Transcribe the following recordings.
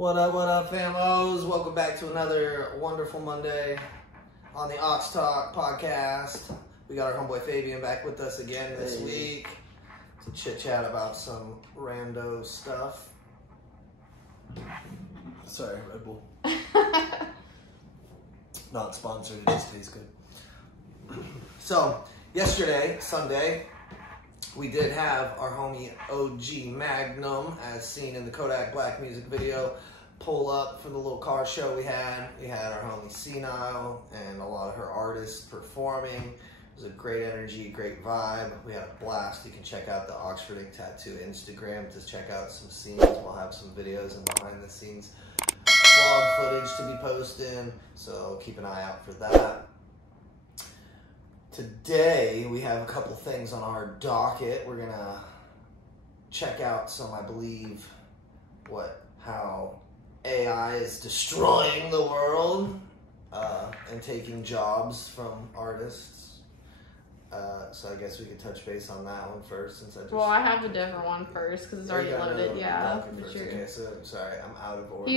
What up, famos? Welcome back to another wonderful Monday on the Ox Talk podcast. We got our homeboy Fabian back with us again this week to chit-chat about some rando stuff. Sorry, Red Bull. Not sponsored, it just tastes good. So, yesterday, Sunday, we did have our homie OG Magnum, as seen in the Kodak Black music video, pull up for the little car show we had. We had our homie Senile and a lot of her artists performing. It was a great energy, great vibe. We had a blast. You can check out the Oxford Ink Tattoo Instagram to check out some scenes. We'll have some videos and behind the scenes vlog footage to be posting, so keep an eye out for that. Today, we have a couple things on our docket. We're gonna check out some, I believe, how AI is destroying the world and taking jobs from artists. So I guess we could touch base on that one first, since I just... Well, I have a different one first, because it's already loaded, yeah. Okay, so, sorry, I'm out of order.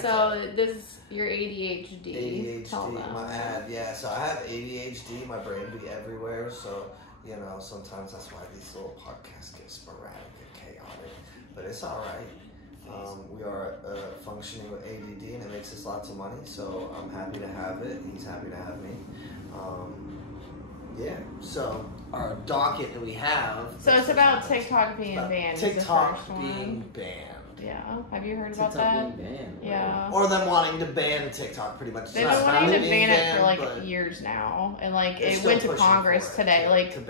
So this is your ADHD. ADHD, my ad, yeah. So I have ADHD, my brain be everywhere, so, you know, sometimes that's why these little podcasts get sporadic and chaotic, but it's all right. We are functioning with ADD, and it makes us lots of money, so I'm happy to have it. He's happy to have me. Yeah, so our docket that we have. So it's about TikTok being banned. TikTok being banned. Yeah, have you heard about TikTok that? being banned. Yeah. Or them wanting to ban TikTok, pretty much. They've been wanting to ban it for like years now, and like it went to Congress today.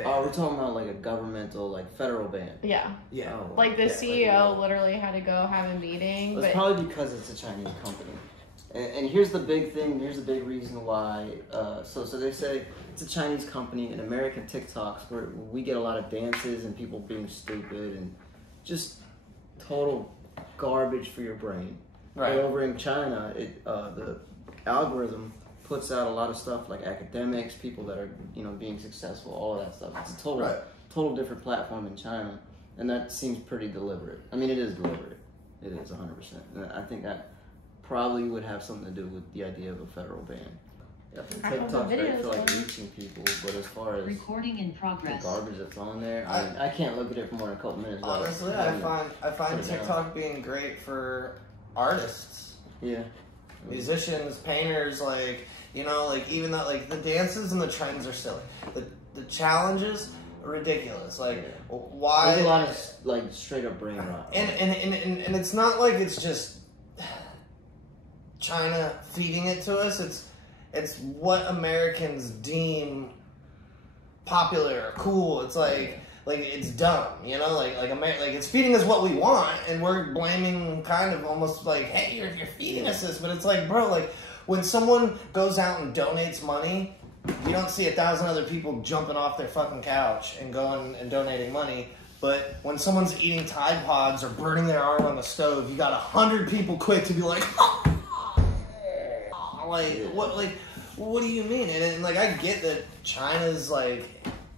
Oh, we're talking about like a governmental, like federal ban. Yeah. Yeah. Oh, like the CEO literally had to go have a meeting. Well, it's probably because it's a Chinese company. And here's the big thing. Here's the big reason why. So they say it's a Chinese company, and American TikToks where we get a lot of dances and people being stupid and just total garbage for your brain. Right. But over in China, the algorithm puts out a lot of stuff like academics, people that are being successful, all of that stuff. It's a total different platform in China, and that seems pretty deliberate. I mean, it is deliberate. It is 100%. And I think that probably would have something to do with the idea of a federal ban. Yeah, TikTok's great for like reaching people, but as far as recording in progress, the garbage that's on there, I can't look at it for more than a couple minutes. Honestly, I find TikTok being great for artists. Yeah. Musicians, painters, even though the dances and the trends are silly. The challenges are ridiculous. Why? There's a lot of like straight up brain rot. And it's not like it's just China feeding it to us. It's what Americans deem popular or cool. It's like it's dumb, it's feeding us what we want, and we're blaming kind of almost like, hey, you're feeding us this, but it's like, bro, when someone goes out and donates money, you don't see 1,000 other people jumping off their fucking couch and going and donating money. But when someone's eating Tide Pods or burning their arm on the stove, you got 100 people quick to be like, what do you mean? And I get that China's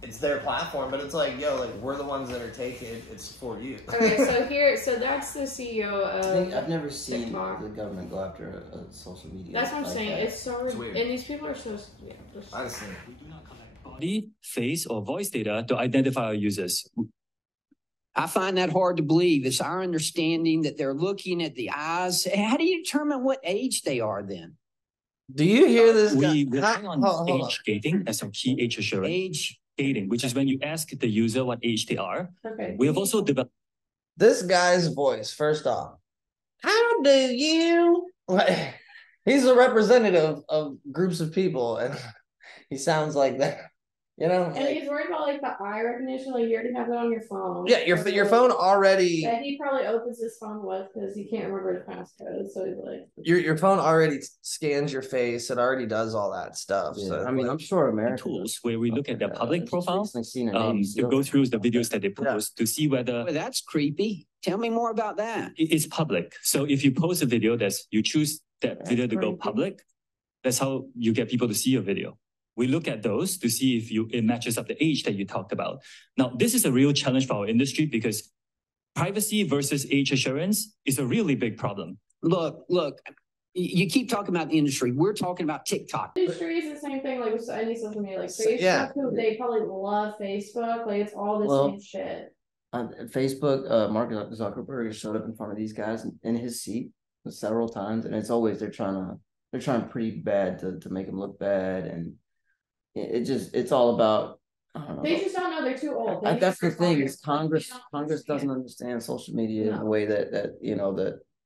it's their platform, but it's we're the ones that are taking it. It's for you. Okay, so that's the CEO of I've never seen TikTok. the government go after a social media. That's what I'm saying. That. It's so weird. And these people are so Honestly. Body, face, or voice data to identify our users. I find that hard to believe. It's our understanding that they're looking at the eyes. How do you determine what age they are then? Do you hear this? We rely on age gating as our key age assurance. Age gating, which is when you ask the user what age they are. Okay. We have also developed this guy's voice. First off, how do you? He's a representative of groups of people, and he sounds like that. And he's worried about the eye recognition. You already have that on your phone. Yeah, your phone already. That he probably opens his phone with because he can't remember the passcode. So he's like, your phone already scans your face. It already does all that stuff. Yeah, so I mean, I'm sure America tools where we look at their public profiles to to go through the videos that they post to see whether well, that's creepy. Tell me more about that. it's public. So if you post a video, you choose that video to go public. That's how you get people to see your video. We look at those to see if it matches up the age that you talked about. Now, this is a real challenge for our industry because privacy versus age assurance is a really big problem. Look. You keep talking about the industry. We're talking about TikTok. The industry is the same thing, like with any social media, like Facebook. They probably love Facebook. Like it's all the same shit. On Facebook, Mark Zuckerberg showed up in front of these guys in his seat several times, and it's always they're trying pretty bad to make him look bad, and it's all about. I don't know. They just don't know, they're too old. That's the thing is Congress doesn't understand social media in a way that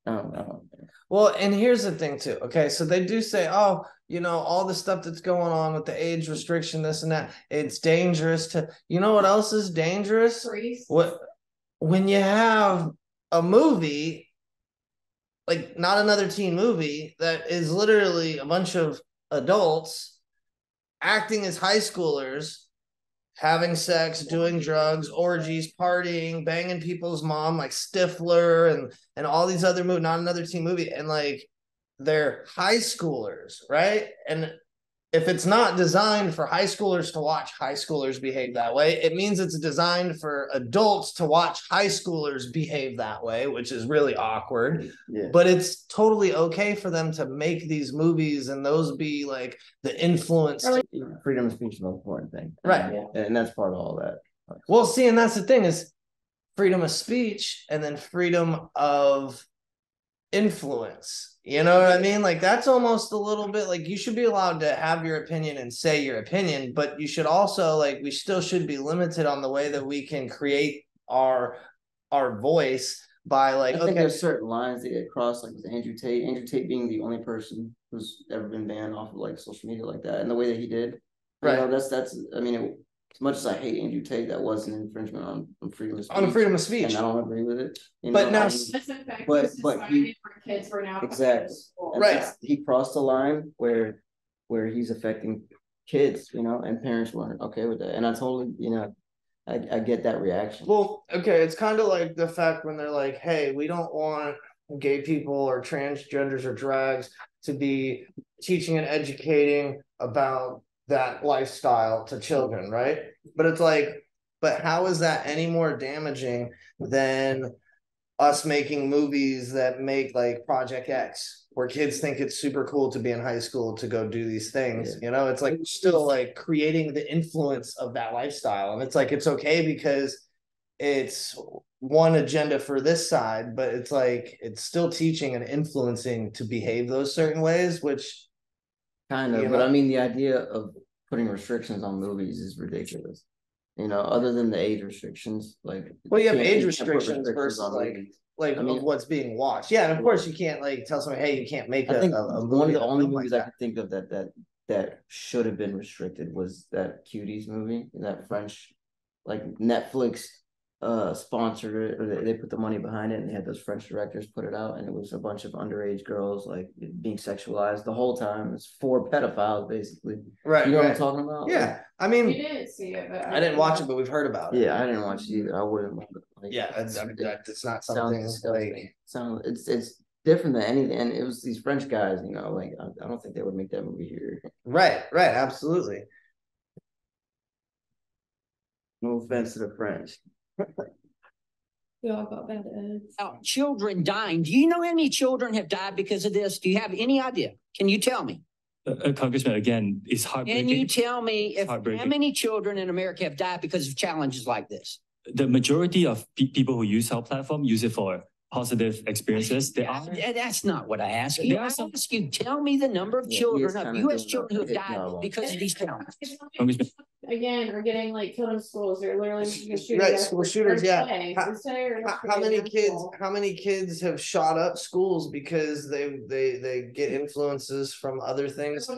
I don't know. Well, and here's the thing too. Okay, so they do say, oh, all the stuff that's going on with the age restriction, this and that, it's dangerous to. You know what else is dangerous? When you have a movie, like not another teen movie, that is literally a bunch of adults acting as high schoolers, having sex, doing drugs, orgies, partying, banging people's mom like Stifler and all these other movies, not another teen movie. And like they're high schoolers, right? And if it's not designed for high schoolers to watch high schoolers behave that way, it means it's designed for adults to watch high schoolers behave that way, which is really awkward. Yeah. But it's totally okay for them to make these movies and those be like the influence. Freedom of speech is the most important thing. Right. And that's part of all that. Well, see, and that's the thing is freedom of speech and then freedom of influence. You know what I mean? Like that's almost a little bit like you should be allowed to have your opinion and say your opinion, but you should also we still should be limited on the way that we can create our voice by I think there's certain lines that get crossed, like with Andrew Tate being the only person who's ever been banned off of social media like that, and the way that he did. Right. That's I mean, as much as I hate Andrew Tate, that was an infringement on freedom of speech. On freedom of speech. And I don't agree with it. But now, but he, for kids who are now exactly. Right. He crossed a line where he's affecting kids, and parents weren't okay with that. And I totally, I get that reaction. Well, okay, it's kind of like the fact when they're like, hey, we don't want gay people or transgenders or drags to be teaching and educating about that lifestyle to children, right? But it's like, but how is that any more damaging than us making movies that make like Project X, where kids think it's super cool to be in high school to go do these things? It's like still like creating the influence of that lifestyle. And it's like, it's okay because it's one agenda for this side, but it's like, it's still teaching and influencing to behave those certain ways, which kind of, but I mean, the idea of putting restrictions on movies is ridiculous. Other than the age restrictions, you have age restrictions versus of what's being watched. Yeah, and of course you can't tell somebody, hey, you can't make I think one of the only movies I could think of that should have been restricted was that Cuties movie, that French, Netflix sponsored it, or they put the money behind it, and they had those French directors put it out, and it was a bunch of underage girls being sexualized the whole time. It's 4 pedophiles basically. Right. You know what I'm talking about? Yeah. I mean, we didn't see it, but I didn't watch it, but we've heard about it. Yeah, I didn't watch it either. I wouldn't. It's not something it's different than anything, and it was these French guys. I don't think they would make that movie here. Right. Absolutely. No offense to the French. We all got bad eggs. Children dying. Do you know how many children have died because of this? Do you have any idea? Can you tell me? Congressman, again, it's heartbreaking. Can you tell me how many children in America have died because of challenges like this? The majority of people who use our platform use it for positive experiences. That's not what I asked you. I asked you, tell me the number of children, of U.S. children who have died because of these challenges. Again, we're getting killed in schools. They're literally shooting. Right, school shooters. Yeah. How many kids have shot up schools because they get influences from other things? A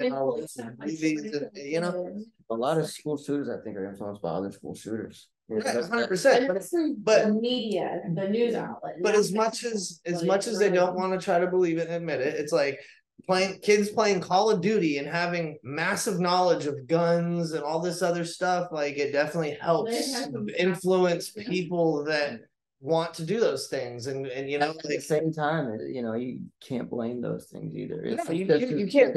lot of school shooters, I think, are influenced by other school shooters. Right, 100%. But the media, the news outlet. But as much as they don't want to try to believe it and admit it, it's like kids playing Call of Duty and having massive knowledge of guns and all this other stuff. It definitely helps influence people that want to do those things, and at the same time, you can't blame those things either. You can't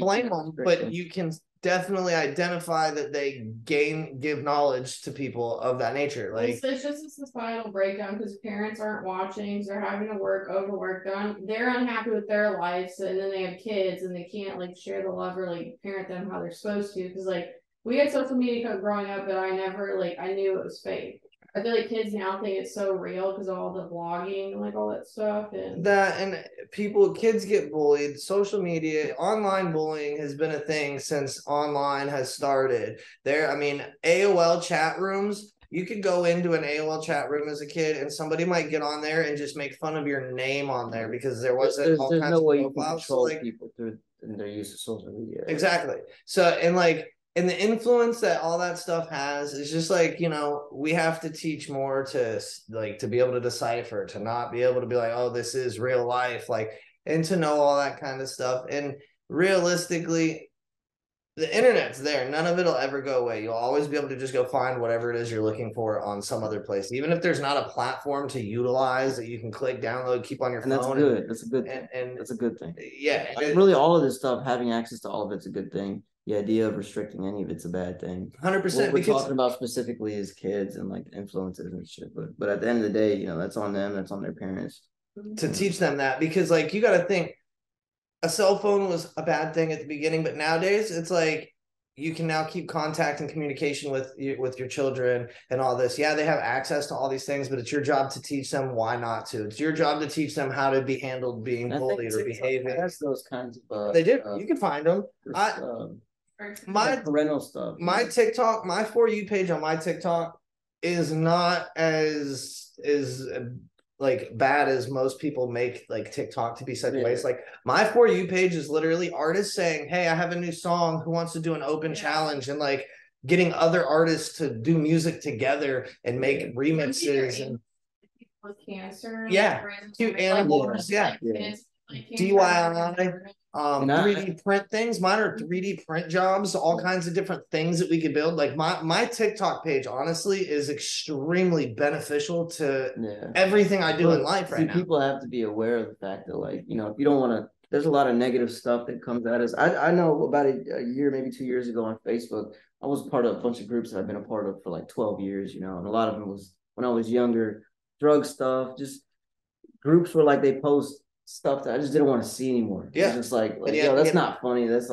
blame them, but you can definitely identify that they give knowledge to people of that nature. Like it's just a societal breakdown because parents aren't watching, so they're having to work overwork done. They're unhappy with their lives, and then they have kids and they can't like share the love or like parent them how they're supposed to. Because like we had social media growing up, but I never I knew it was fake. I feel like kids now think it's so real because of all the vlogging and like all that stuff. And kids get bullied. Social media, online bullying has been a thing since online has started. AOL chat rooms. You could go into an AOL chat room as a kid, and somebody might get on there and just make fun of your name on there because there wasn't there's all kinds no of way you can profiles. control people through their use of social media. Exactly. So and the influence that all that stuff has is just we have to teach more to be able to decipher, to not be able to be like, oh, this is real life, and to know all that kind of stuff. And realistically, the internet's there. None of it'll ever go away. You'll always be able to just go find whatever it is you're looking for on some other place, even if there's not a platform to utilize that you can click, download, keep on your phone. That's good. That's a good thing. And that's a good thing. Yeah. Really, all of this stuff, having access to all of it's a good thing. The idea of restricting any of it's a bad thing. 100%. What we're talking about specifically is kids and influences and shit. But at the end of the day, that's on them. That's on their parents to teach them that, because you got to think a cell phone was a bad thing at the beginning, but nowadays it's you can now keep contact and communication with your children and all this. Yeah, they have access to all these things, but it's your job to teach them why not to. It's your job to teach them how to be handled being bullied or behaving. That's those kinds of they do. You can find them. My parental stuff. My TikTok, my For You page on my TikTok is not as bad as most people make TikTok to be such a waste. My For You page is literally artists saying, hey, I have a new song, who wants to do an open challenge, and getting other artists to do music together and make remixes and with cancer. Cute animals. DIY. 3D print things. Mine are 3D print jobs, all kinds of different things that we could build. My TikTok page, honestly, is extremely beneficial to everything I do in life right now. People have to be aware of the fact that, if you don't want to, there's a lot of negative stuff that comes at us. I know about a year, maybe 2 years ago on Facebook, I was part of a bunch of groups that I've been a part of for 12 years, and a lot of them was when I was younger, drug stuff, just groups where they post stuff that I just didn't want to see anymore. It's just yo, that's not funny. That's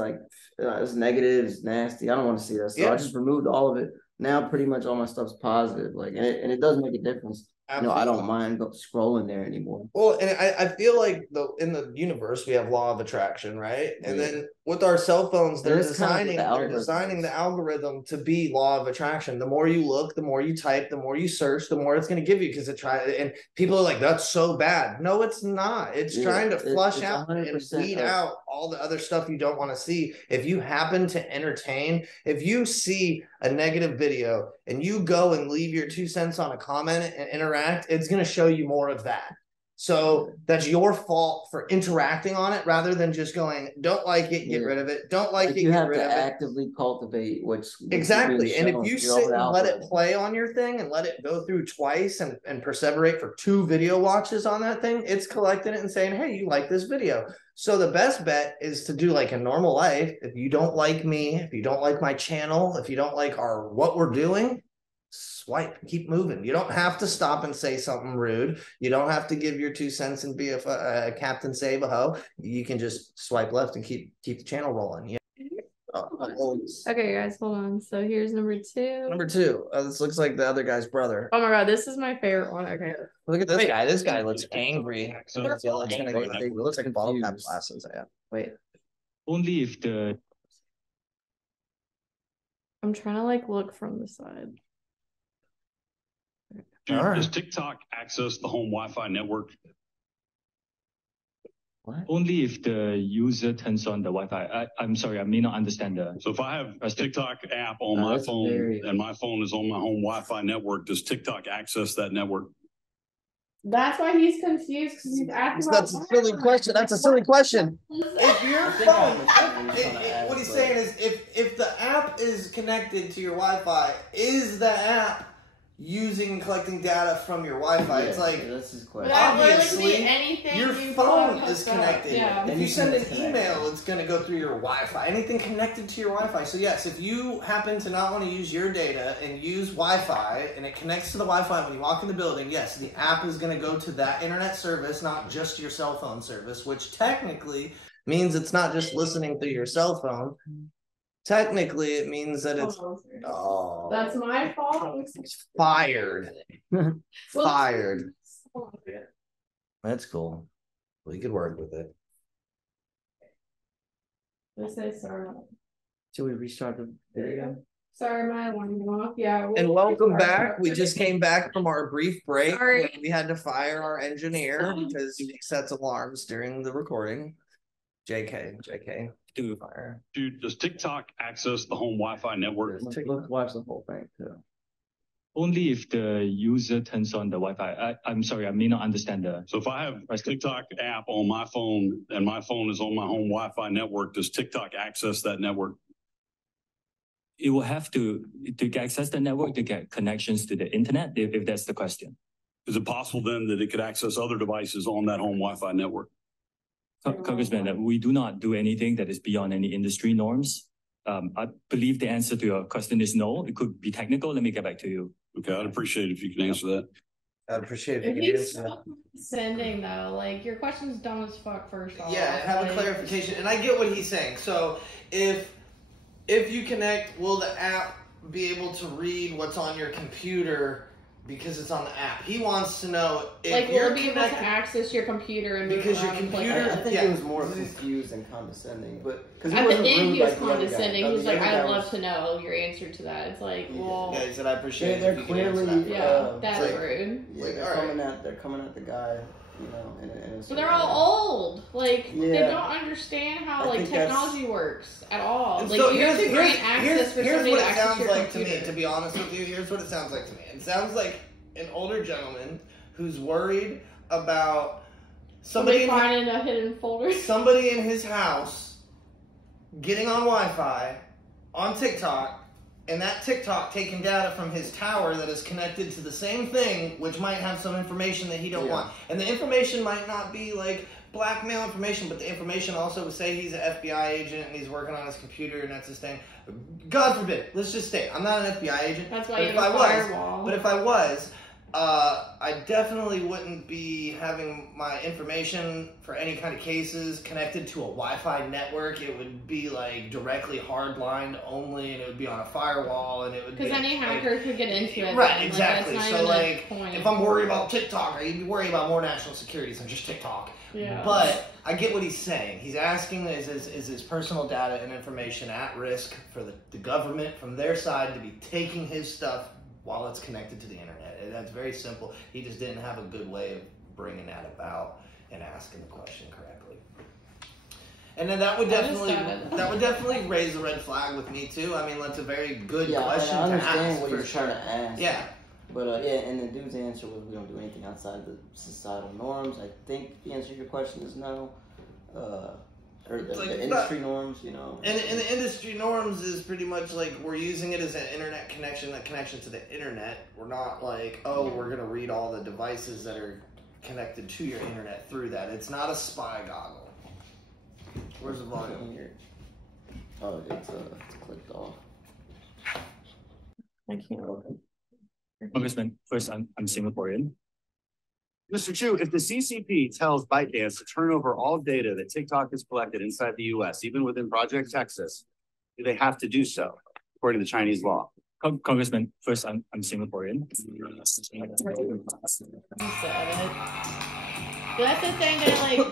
it's negative, it's nasty. I don't want to see that. So I just removed all of it. Now pretty much all my stuff's positive. And it does make a difference. Absolutely. I don't mind scrolling there anymore. Well, and I feel in the universe we have law of attraction, right? And then with our cell phones, they're designing the algorithm to be law of attraction. The more you look, the more you type, the more you search, the more it's going to give you, because and people are like, that's so bad. No, it's not. It's trying to flush out and weed out all the other stuff you don't want to see. If you happen to entertain, if you see a negative video and you go and leave your 2 cents on a comment and interact, it's going to show you more of that. So that's your fault for interacting on it, rather than just going, don't like it, get rid of it. Don't like it, get rid of it. You have to actively cultivate what's exactly. And if you sit and let it play on your thing and let it go through twice and perseverate for 2 video watches on that thing, it's collecting it and saying, hey, you like this video. So the best bet is to do a normal life. If you don't like me, if you don't like my channel, if you don't like what we're doing, swipe, keep moving. You don't have to stop and say something rude. You don't have to give your 2 cents and be a Captain Save a Ho. You can just swipe left and keep the channel rolling. Okay, guys, hold on. So here's number 2. Number 2. This looks like the other guy's brother. Oh my god, this is my favorite one. Okay. Look at this guy. This guy looks angry. He looks like a bottle cap glasses. Yeah. Wait. Only if the. I'm trying to look from the side. Does TikTok access the home Wi-Fi network? What? Only if the user turns on the Wi-Fi. I'm sorry, I may not understand the. So if I have a TikTok app on my phone and my phone is on my home Wi-Fi network, does TikTok access that network? That's why he's confused, because he's asking. That's a silly question. That's a silly question. If your phone, what he's saying is, if the app is connected to your Wi-Fi, is the app using and collecting data from your Wi-Fi. Yeah, it's like, that's his question. obviously, anything your you phone put is up. connected. Yeah. If you send an email, it's going to go through your Wi-Fi. Anything connected to your Wi-Fi. So yes, if you happen to not want to use your data and use Wi-Fi, and it connects to the Wi-Fi when you walk in the building, yes, the app is going to go to that internet service, not just your cell phone service, which technically means it's not just listening through your cell phone. Technically, it means that it's That's my fault. fired. Fired. That's cool. We could work with it. Let's say sorry. Should we restart the video? Sorry, my alarm went off. Yeah. And welcome back. We just came back from our brief break. Sorry. We had to fire our engineer because he sets alarms during the recording. JK. Do fire. Does TikTok access the home Wi-Fi network? Let's watch the whole thing too. Only if the user turns on the Wi-Fi. I'm sorry, I may not understand the. So if I have a TikTok app on my phone and my phone is on my home Wi-Fi network, does TikTok access that network? It will have to access the network to get connections to the internet, if that's the question. Is it possible then that it could access other devices on that home Wi-Fi network? Congressman, we do not do anything that is beyond any industry norms. I believe the answer to your question is no. It could be technical. Let me get back to you. Okay, I'd appreciate it if you can answer that. I'd appreciate If if you you could answer that. sending though, like your question's dumb as fuck. First off, Yeah, have a like, clarification. And I get what he's saying. So if you connect, will the app be able to read what's on your computer because it's on the app? He wants to know if like you're will be able to connected. access your computer and move Because your around and play computer- I think Yeah. it was more confused and condescending, but because At the end, he was condescending. He's like, "I'd love to know your answer to that." It's like, well, Yeah, he said, I appreciate it. They're if you can answer clearly, that. yeah, It's that's like- rude. Yeah, Like, they're all right. coming at the guy, you know, in a But they're all old. Like they Yeah. don't understand how I like think that's- technology works at all. And Like so you have to grant access for here's somebody what to it access sounds your like computer. to me, to be honest with you. Here's what it sounds like to me. It sounds like an older gentleman who's worried about Somebody finding a hidden folder. somebody in his house getting on Wi-Fi on TikTok, and that TikTok taking data from his tower that is connected to the same thing, which might have some information that he don't want. And the information might not be like blackmail information, but the information also would say he's an FBI agent and he's working on his computer and that's his thing. God forbid. Let's just say I'm not an FBI agent. That's why but you if have a I was, firewall. but if I was, I definitely wouldn't be having my information for any kind of cases connected to a Wi-Fi network. It would be like directly hardlined only, and it would be on a firewall, and it would be Because any hacker could get into it. right, then. exactly. Like, that's So not even like, the point. if I'm worried about TikTok, I'd be worried about more national security than just TikTok. Yeah. But I get what he's saying. He's asking, is his personal data and information at risk for the government from their side to be taking his stuff while it's connected to the internet? And that's very simple. He just didn't have a good way of bringing that about and asking the question correctly. And then that would definitely raise a red flag with me too. I mean, that's a very good question I to understand ask. what For he's sure. trying to ask. Yeah. But yeah, and the dude's answer was we don't do anything outside the societal norms. I think the answer to your question is no. Or the industry norms, you know. And the industry norms is pretty much like we're using it as an internet connection, a connection to the internet. We're not like, oh, we're going to read all the devices that are connected to your internet through that. It's not a spy goggle. Where's the volume? Oh, it's clicked off. I can't look. Congressman, first, I'm Singaporean. Mr. Chu, if the CCP tells ByteDance to turn over all data that TikTok has collected inside the U.S., even within Project Texas, do they have to do so, according to Chinese law? Congressman, first, I'm Singaporean. But that's the thing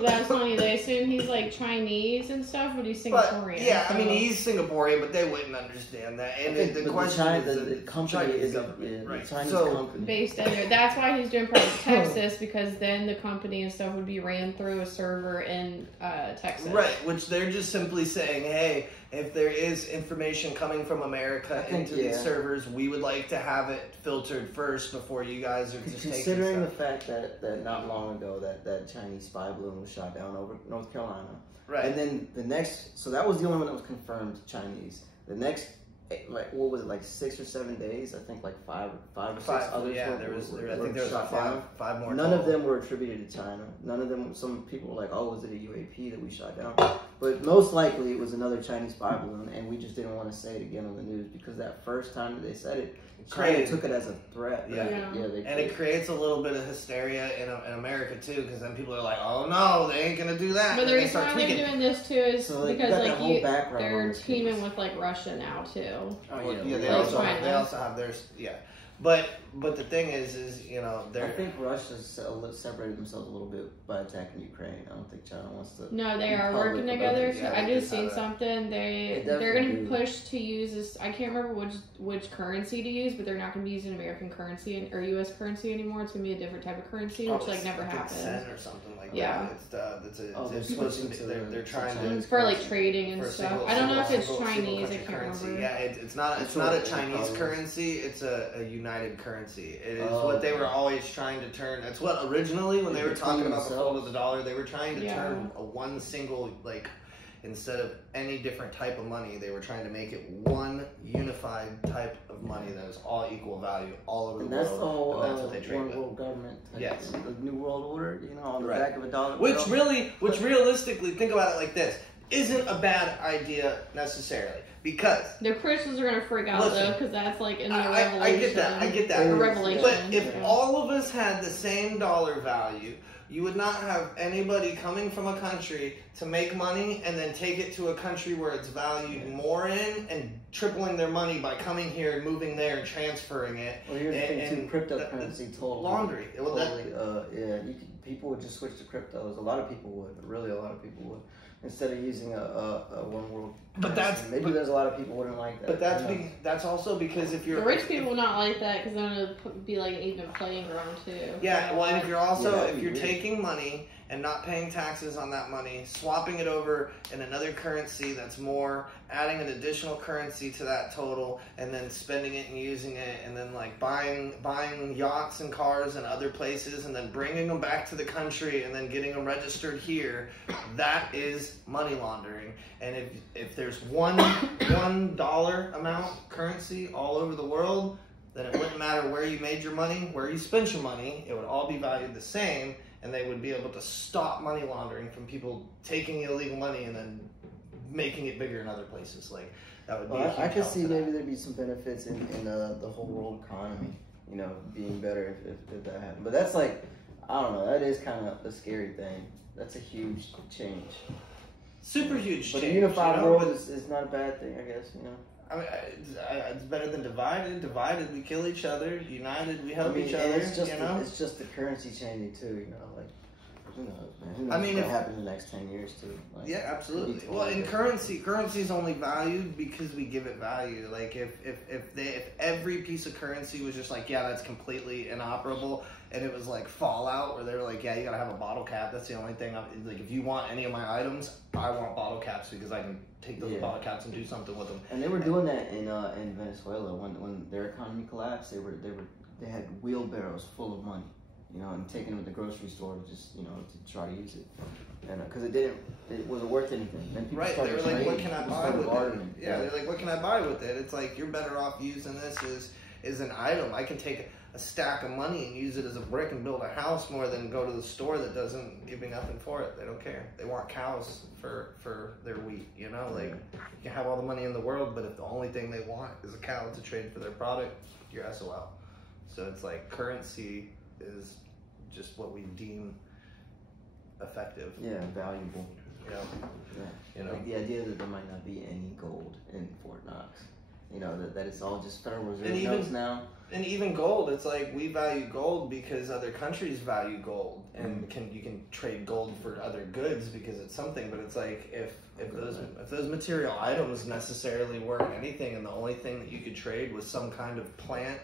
that's funny. They assume he's like Chinese and stuff, but he's Singaporean. But, yeah, I mean, he's Singaporean, but they wouldn't understand that. And the question is the company is right? the Chinese So, company. Based in there. That's why he's doing Project Texas, because then the company and stuff would be ran through a server in Texas. Right, which they're just simply saying, hey, if there is information coming from America into these servers, we would like to have it filtered first before you guys are just considering taking the fact that not long ago that Chinese spy balloon was shot down over North Carolina. Right. And then the next, so that was the only one that was confirmed Chinese. The next like what was it, like 6 or 7 days? I think like five or six others. Yeah, I think there was like five more. None of them were attributed to China. None of them. Some people were like, "Oh, was it a UAP that we shot down?" But most likely it was another Chinese spy balloon, and we just didn't want to say it again on the news because that first time that they said it, China took it as a threat. Yeah, and it creates a little bit of hysteria in America too, because then people are like, "Oh no, they ain't gonna do that." But the reason why they're doing this too is because like they're teaming with like Russia now too. Oh yeah, they also have theirs. Yeah, but the thing is you know, I think Russia's separated themselves a little bit by attacking Ukraine. I don't think China wants to. No, they are working together. Yeah, I just seen something. They're going to push to use this. I can't remember which currency to use, but they're not going to be using American currency or U.S. currency anymore. It's going to be a different type of currency, which like never happened. Cent or something like that. They're trying to for like trading and stuff. I don't know if it's Chinese. I can't remember. Yeah, it's not a Chinese currency. It's a united currency. It is what they were always trying to turn. That's what originally, when they were talking about the fold of the dollar, they were trying to turn a one single, like, instead of any different type of money, they were trying to make it one unified type of money that is all equal value all over the world. And that's what they trade with. One world government. Yes. The New World Order, you know, on the back of a dollar. Which realistically, think about it like this, isn't a bad idea necessarily. Because the Christians are gonna freak out though, because that's like in the Revelation. I get that. Revelation. But if all of us had the same dollar value, you would not have anybody coming from a country to make money and then take it to a country where it's valued more in and tripling their money by coming here and moving there and transferring it. Well, here's the thing too, cryptocurrency totally. Laundry. People would just switch to cryptos. A lot of people would, really a lot of people would. Instead of using a one world. But maybe there's a lot of people who wouldn't like that. But that's also because if you're the rich people will not like that because then it'll be like an even playing ground too. Yeah, well, and if you're taking money and not paying taxes on that money, swapping it over in another currency that's more, adding an additional currency to that total, and then spending it and using it, and then like buying yachts and cars in other places, and then bringing them back to the country, and then getting them registered here, that is money laundering. And if there's $1 amount currency all over the world, then it wouldn't matter where you made your money, where you spent your money, it would all be valued the same. And they would be able to stop money laundering from people taking illegal money and then making it bigger in other places. Like that would be. I could see maybe there'd be some benefits in the whole world economy, you know, being better if that happened. But that's like, I don't know. That is kind of the scary thing. That's a huge change. Super huge change. But a unified world is not a bad thing, I guess. You know. I mean, it's better than divided. Divided, we kill each other. United, we help each other. It's just the currency changing too. You know, like who knows, man? Who knows what happens in the next 10 years too? Like, yeah, absolutely. Well, in currency is only valued because we give it value. Like if every piece of currency was just like, yeah, that's completely inoperable, and it was like Fallout, where they were like, yeah, you gotta have a bottle cap. That's the only thing. Like, if you want any of my items, I want bottle caps because I can take those bottle caps and do something with them. And they were doing that in Venezuela when their economy collapsed. They had wheelbarrows full of money, you know, and taking them to the grocery store just, you know, to try to use it, and because it wasn't worth anything. Then people started they were like, what can I buy with it? Yeah, they're like, what can I buy with it? It's like, you're better off using this as an item. I can take a stack of money and use it as a brick and build a house more than go to the store that doesn't give me nothing for it. They don't care. They want cows for their wheat, you know? Like, you can have all the money in the world, but if the only thing they want is a cow to trade for their product, you're SOL. So it's like, currency is just what we deem effective. Yeah, valuable. Yeah. You know, like the idea that there might not be any gold in Fort Knox. You know, that it's all just Federal Reserve notes now. And even gold, it's like we value gold because other countries value gold, and you can trade gold for other goods because it's something. But it's like if those material items necessarily weren't anything, and the only thing that you could trade was some kind of plant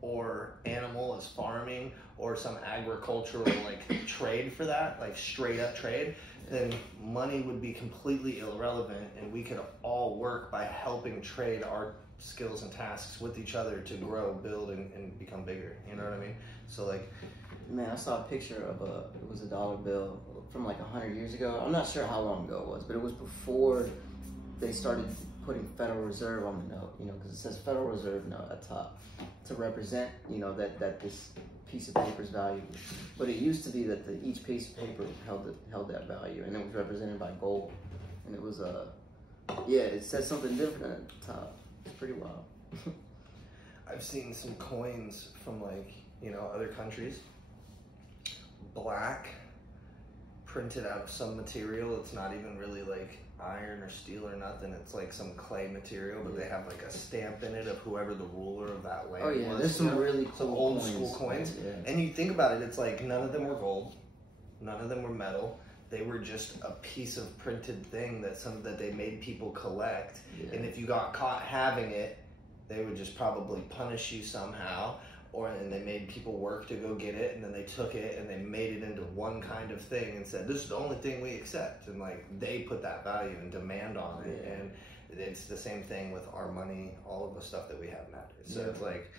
or animal as farming or some agricultural like trade for that, like straight up trade, then money would be completely irrelevant, and we could all work by helping trade our skills and tasks with each other to grow, build, and become bigger. You know what I mean? So like, man, I saw a picture of it was a dollar bill from like 100 years ago. I'm not sure how long ago it was, but it was before they started putting Federal Reserve on the note, you know, because it says Federal Reserve note at top to represent, you know, that this piece of paper's value. But it used to be that each piece of paper held that value, and it was represented by gold. And it was yeah, it says something different at the top. It's pretty wild. I've seen some coins from, like, you know, other countries, black, printed out of some material. It's not even really like iron or steel or nothing. It's like some clay material, but they have like a stamp in it of whoever the ruler of that land was. Oh yeah, there's some really cool some old school coins. Yeah. And you think about it, it's like none of them were gold, none of them were metal. They were just a piece of printed thing that they made people collect. Yeah. And if you got caught having it, they would just probably punish you somehow. And they made people work to go get it, and then they took it and they made it into one kind of thing and said, this is the only thing we accept. And like, they put that value and demand on it. Yeah. And it's the same thing with our money. All of the stuff that we have matters. So it's like,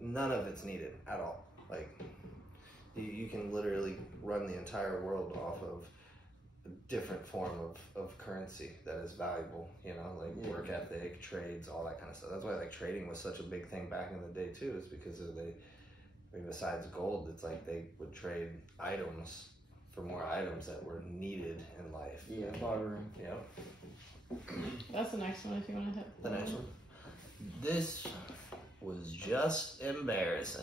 none of it's needed at all. Like, you can literally run the entire world off of a different form of currency that is valuable, you know, like work ethic, trades, all that kind of stuff. That's why like trading was such a big thing back in the day too, is because I mean, besides gold, it's like they would trade items for more items that were needed in life. Yeah, bartering. Yeah. That's the next one if you want to hit. The next one. This was just embarrassing.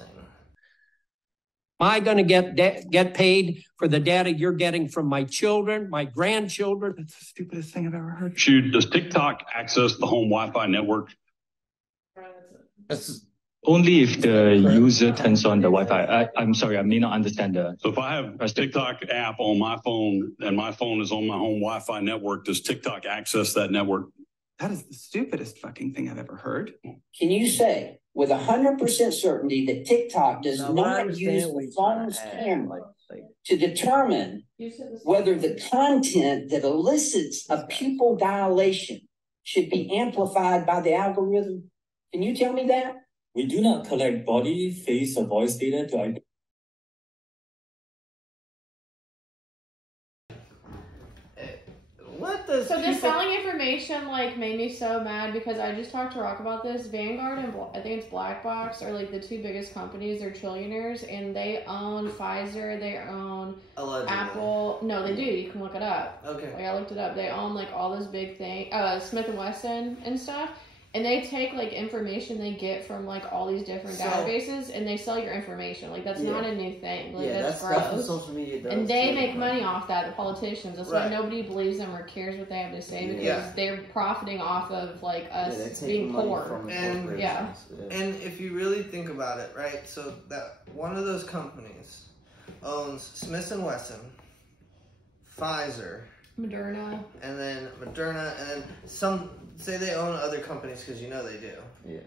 Am I going to get paid for the data you're getting from my children, my grandchildren? That's the stupidest thing I've ever heard. Does TikTok access the home Wi-Fi network? That's only if the user turns on the Wi-Fi. I'm sorry, I may not understand the. So if I have a TikTok app on my phone and my phone is on my home Wi-Fi network, does TikTok access that network? That is the stupidest fucking thing I've ever heard. Can you say with 100% certainty that TikTok does not use the phone's camera to determine whether the content that elicits a pupil dilation should be amplified by the algorithm? Can you tell me that? We do not collect body, face, or voice data to identify. So this selling information like made me so mad because I just talked to Rock about this. Vanguard and I think it's Black Box are like the two biggest companies. They're trillionaires and they own Pfizer. They own Apple. No, they do. You can look it up. Okay. Like I looked it up. They own like all those big things. Smith and Wesson and stuff. And they take like information they get from like all these different databases and they sell your information. Like that's not a new thing. Like that's gross. That's what social media does. And they make money off that, the politicians. That's why nobody believes them or cares what they have to say because they're profiting off of like us being poor. And and if you really think about it, right? So that one of those companies owns Smith and Wesson, Pfizer, Moderna, and then some say they own other companies because you know they do,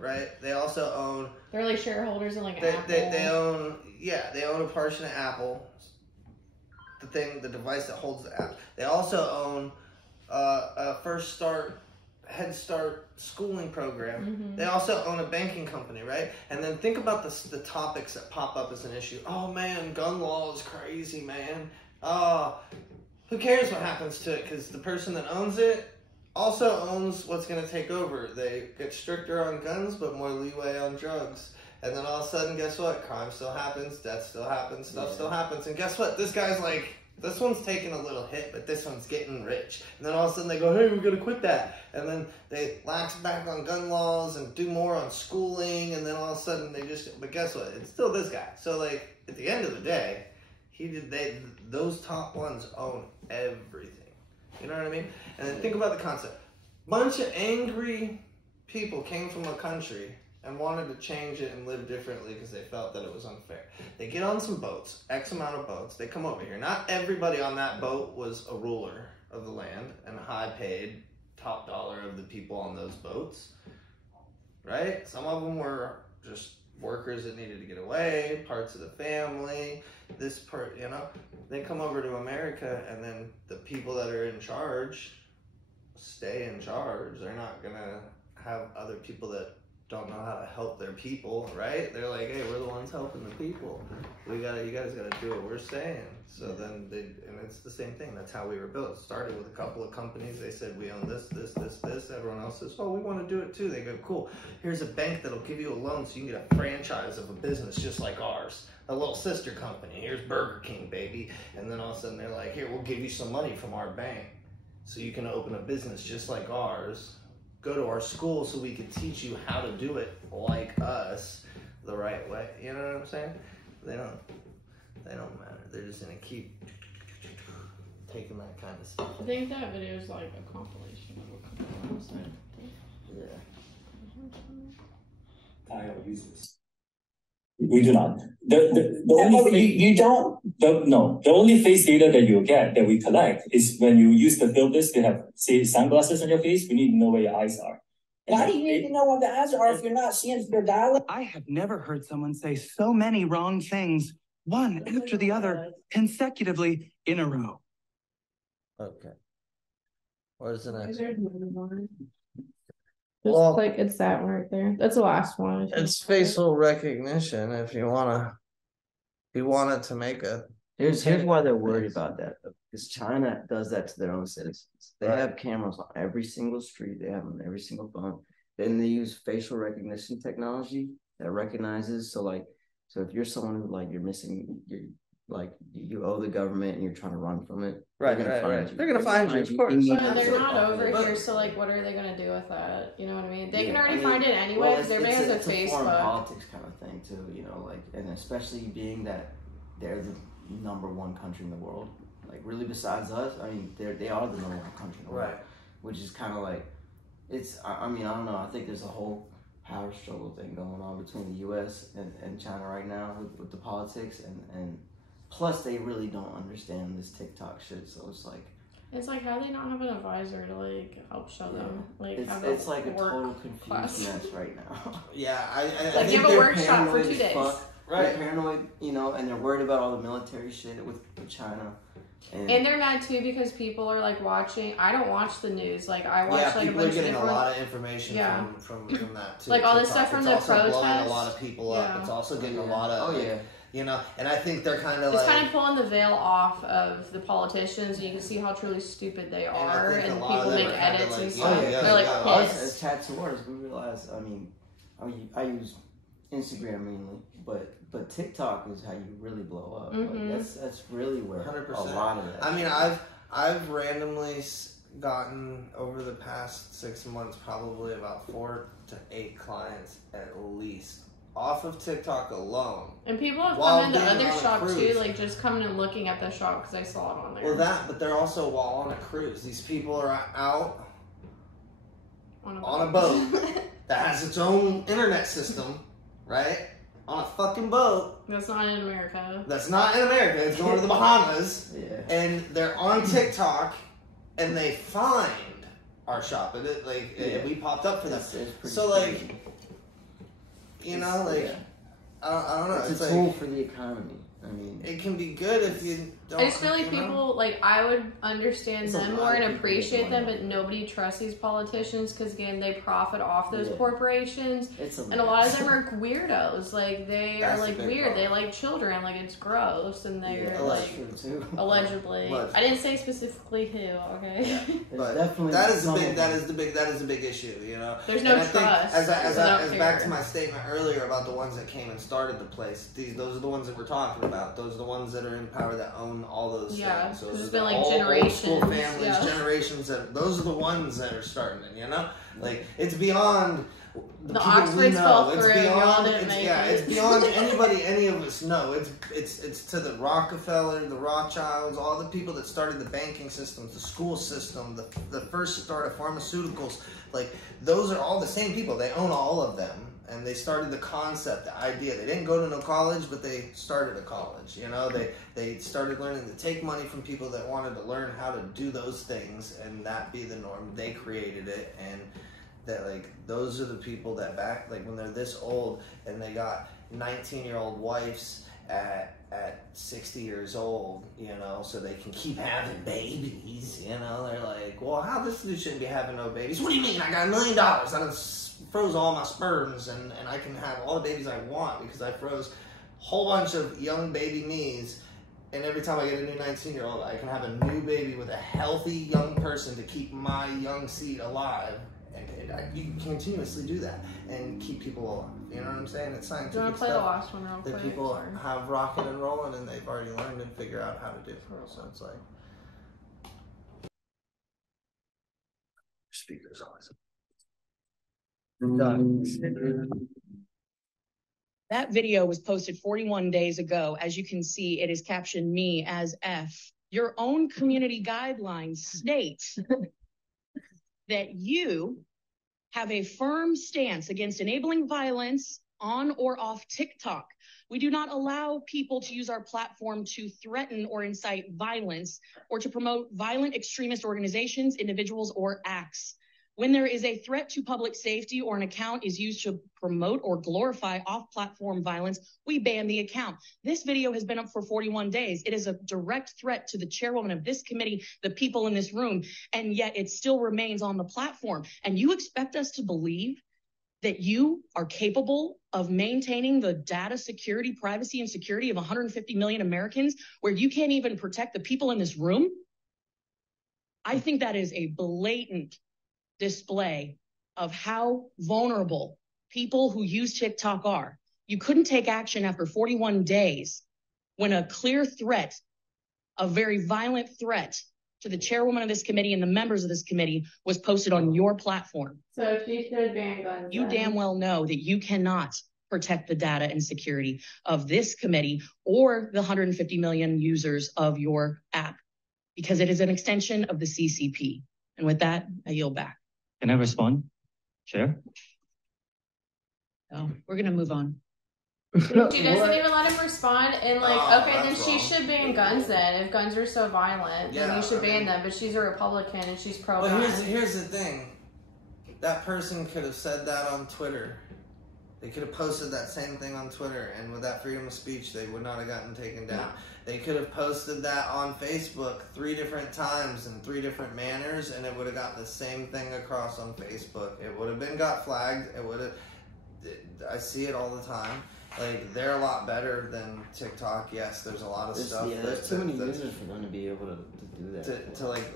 right? They also own. They're like shareholders in like Apple. They own a portion of Apple, the device that holds the app. They also own a Head Start schooling program. Mm-hmm. They also own a banking company, right? And then think about the topics that pop up as an issue. Oh man, gun law is crazy, man. Who cares what happens to it? Because the person that owns it also owns what's going to take over. They get stricter on guns, but more leeway on drugs. And then all of a sudden, guess what? Crime still happens, death still happens, stuff still happens. And guess what? This guy's like, this one's taking a little hit, but this one's getting rich. And then all of a sudden they go, hey, we're going to quit that. And then they lax back on gun laws and do more on schooling. And then all of a sudden but guess what? It's still this guy. So like, at the end of the day, those top ones own everything. You know what I mean? And then think about the concept. Bunch of angry people came from a country and wanted to change it and live differently because they felt that it was unfair. They get on some boats, X amount of boats. They come over here. Not everybody on that boat was a ruler of the land and high paid, top dollar of the people on those boats. Right? Some of them were just workers that needed to get away, parts of the family, they come over to America and then the people that are in charge stay in charge. They're not gonna have other people that don't know how to help their people, right? They're like, hey, we're the ones one's helping the people. You guys gotta do what we're saying. So then and it's the same thing. That's how we were built. It started with a couple of companies. They said, we own this. Everyone else says, oh, we want to do it too. They go, cool. Here's a bank that'll give you a loan so you can get a franchise of a business just like ours. A little sister company. Here's Burger King, baby. And then all of a sudden they're like, here, we'll give you some money from our bank so you can open a business just like ours. Go to our school so we can teach you how to do it like us the right way. You know what I'm saying? They don't matter. They're just gonna keep taking that kind of stuff. I think that video is like a compilation of a couple of those. I don't use this. We do not. The only face data that you get that we collect is when you use the filters to have, say, sunglasses on your face. We need to know where your eyes are. Why do you need to know what the eyes are if you're not seeing your dialect? I have never heard someone say so many wrong things, one after the other, consecutively in a row. Okay. Where's the next? Just Well, click, it's that one right there. That's the last one. it's facial recognition. If you want it to make a. Here's why they're worried about that, because China does that to their own citizens. They have cameras on every single street. They have them on every single phone. Then they use facial recognition technology that recognizes. So if you're someone who you're missing, you owe the government and you're trying to run from it. Right. They're gonna find you, of course. But they're not over here, so what are they gonna do with that? You know what I mean? They can already find it anyway because everybody has a Facebook. Foreign politics kind of thing too, and especially being that they're the #1 country in the world. Really, besides us, I mean, they are the #1 country in the world, which is kind of it's. I mean, I don't know. I think there's a whole power struggle thing going on between the U.S. and China right now with the politics, and plus they really don't understand this TikTok shit. So it's how they not have an advisor to help show them it's like a total confused mess right now. Yeah, I think give a workshop for 2 days. They're paranoid, and they're worried about all the military shit with China. And they're mad too because people are watching. I don't watch the news. I watch people a bunch are getting of a lot of information from that too. All this stuff from the protests. It's also blowing a lot of people up. It's also getting a lot of and I think they're kind of it's kind of pulling the veil off of the politicians. You can see how truly stupid they are, and people make edits and stuff. They're pissed. As tattooers, we realize. I mean, I use Instagram mainly, but TikTok is how you really blow up. That's really where 100%. A lot of that. I mean, I've randomly gotten over the past 6 months probably about 4 to 8 clients at least off of TikTok alone. And people have come into other shops too, just coming and looking at the shop because I saw it on there. Well, but they're also while on a cruise. These people are out on a boat that has its own internet system, right? On a fucking boat. That's not in America. That's not in America. It's going to the Bahamas. And they're on TikTok and they find our shop. And we popped up for them. So I don't know. It's a tool for the economy. I mean, it can be good if you don't. I just feel like people, I would understand them more and appreciate them, but nobody trusts these politicians because, again, they profit off those corporations. And a lot of them are weirdos. They are weird. Problem. They like children. It's gross. And they're allegedly. I didn't say specifically who, okay? But that is the big issue, There's no trust. As back to my statement earlier about the ones that came and started the place, those are the ones that we're talking about. Those are the ones that are in power that own all those things. So it's been generations. Old school families, generations. Those are the ones that are starting it. It's beyond the Oxfords fell through. It's beyond any of us know. It's to the Rockefeller, the Rothschilds, all the people that started the banking systems, the school system, the first start of pharmaceuticals. Those are all the same people. They own all of them. And they started the concept, the idea. They didn't go to no college, but they started a college. They started learning to take money from people that wanted to learn how to do those things, and that be the norm. They created it, and that those are the people that when they're this old and they got 19-year-old wives at 60 years old, so they can keep having babies. They're well, how this dude shouldn't be having no babies? What do you mean? I got $1 million. I just froze all my sperms and I can have all the babies I want because I froze whole bunch of young baby me's, and every time I get a new 19-year-old, I can have a new baby with a healthy young person to keep my young seed alive. And you can continuously do that and keep people alive. You know what I'm saying? It's scientific Do you want to play stuff the last one real quick? that people have rocking and rolling, and they've already learned and figure out how to do. So it's like speakers always. That video was posted 41 days ago. As you can see, it is captioned me as F. Your own community guidelines state that you have a firm stance against enabling violence on or off TikTok. We do not allow people to use our platform to threaten or incite violence or to promote violent extremist organizations, individuals, or acts. When there is a threat to public safety or an account is used to promote or glorify off-platform violence, we ban the account. This video has been up for 41 days. It is a direct threat to the chairwoman of this committee, the people in this room, and yet it still remains on the platform. And you expect us to believe that you are capable of maintaining the data security, privacy, and security of 150 million Americans where you can't even protect the people in this room? I think that is a blatant display of how vulnerable people who use TikTok are. You couldn't take action after 41 days when a clear threat, a very violent threat to the chairwoman of this committee and the members of this committee was posted on your platform. So she should ban guns. You damn well know that you cannot protect the data and security of this committee or the 150 million users of your app because it is an extension of the CCP. And with that, I yield back. Can I respond, Chair? Oh, we're going to move on. She doesn't even let him respond, and like, okay, then she wrong. should ban guns then. If guns are so violent, then you should ban them. But she's a Republican and she's pro-gun. Well, here's the thing. That person could have said that on Twitter. They could have posted that same thing on Twitter, and with that freedom of speech, they would not have gotten taken down. No. They could have posted that on Facebook 3 different times in 3 different manners, and it would have got the same thing across on Facebook. It would have got flagged. It would have. I see it all the time. Like, they're a lot better than TikTok. Yes, there's a lot of stuff. Yeah, there's too many users for them to be able to do that. To like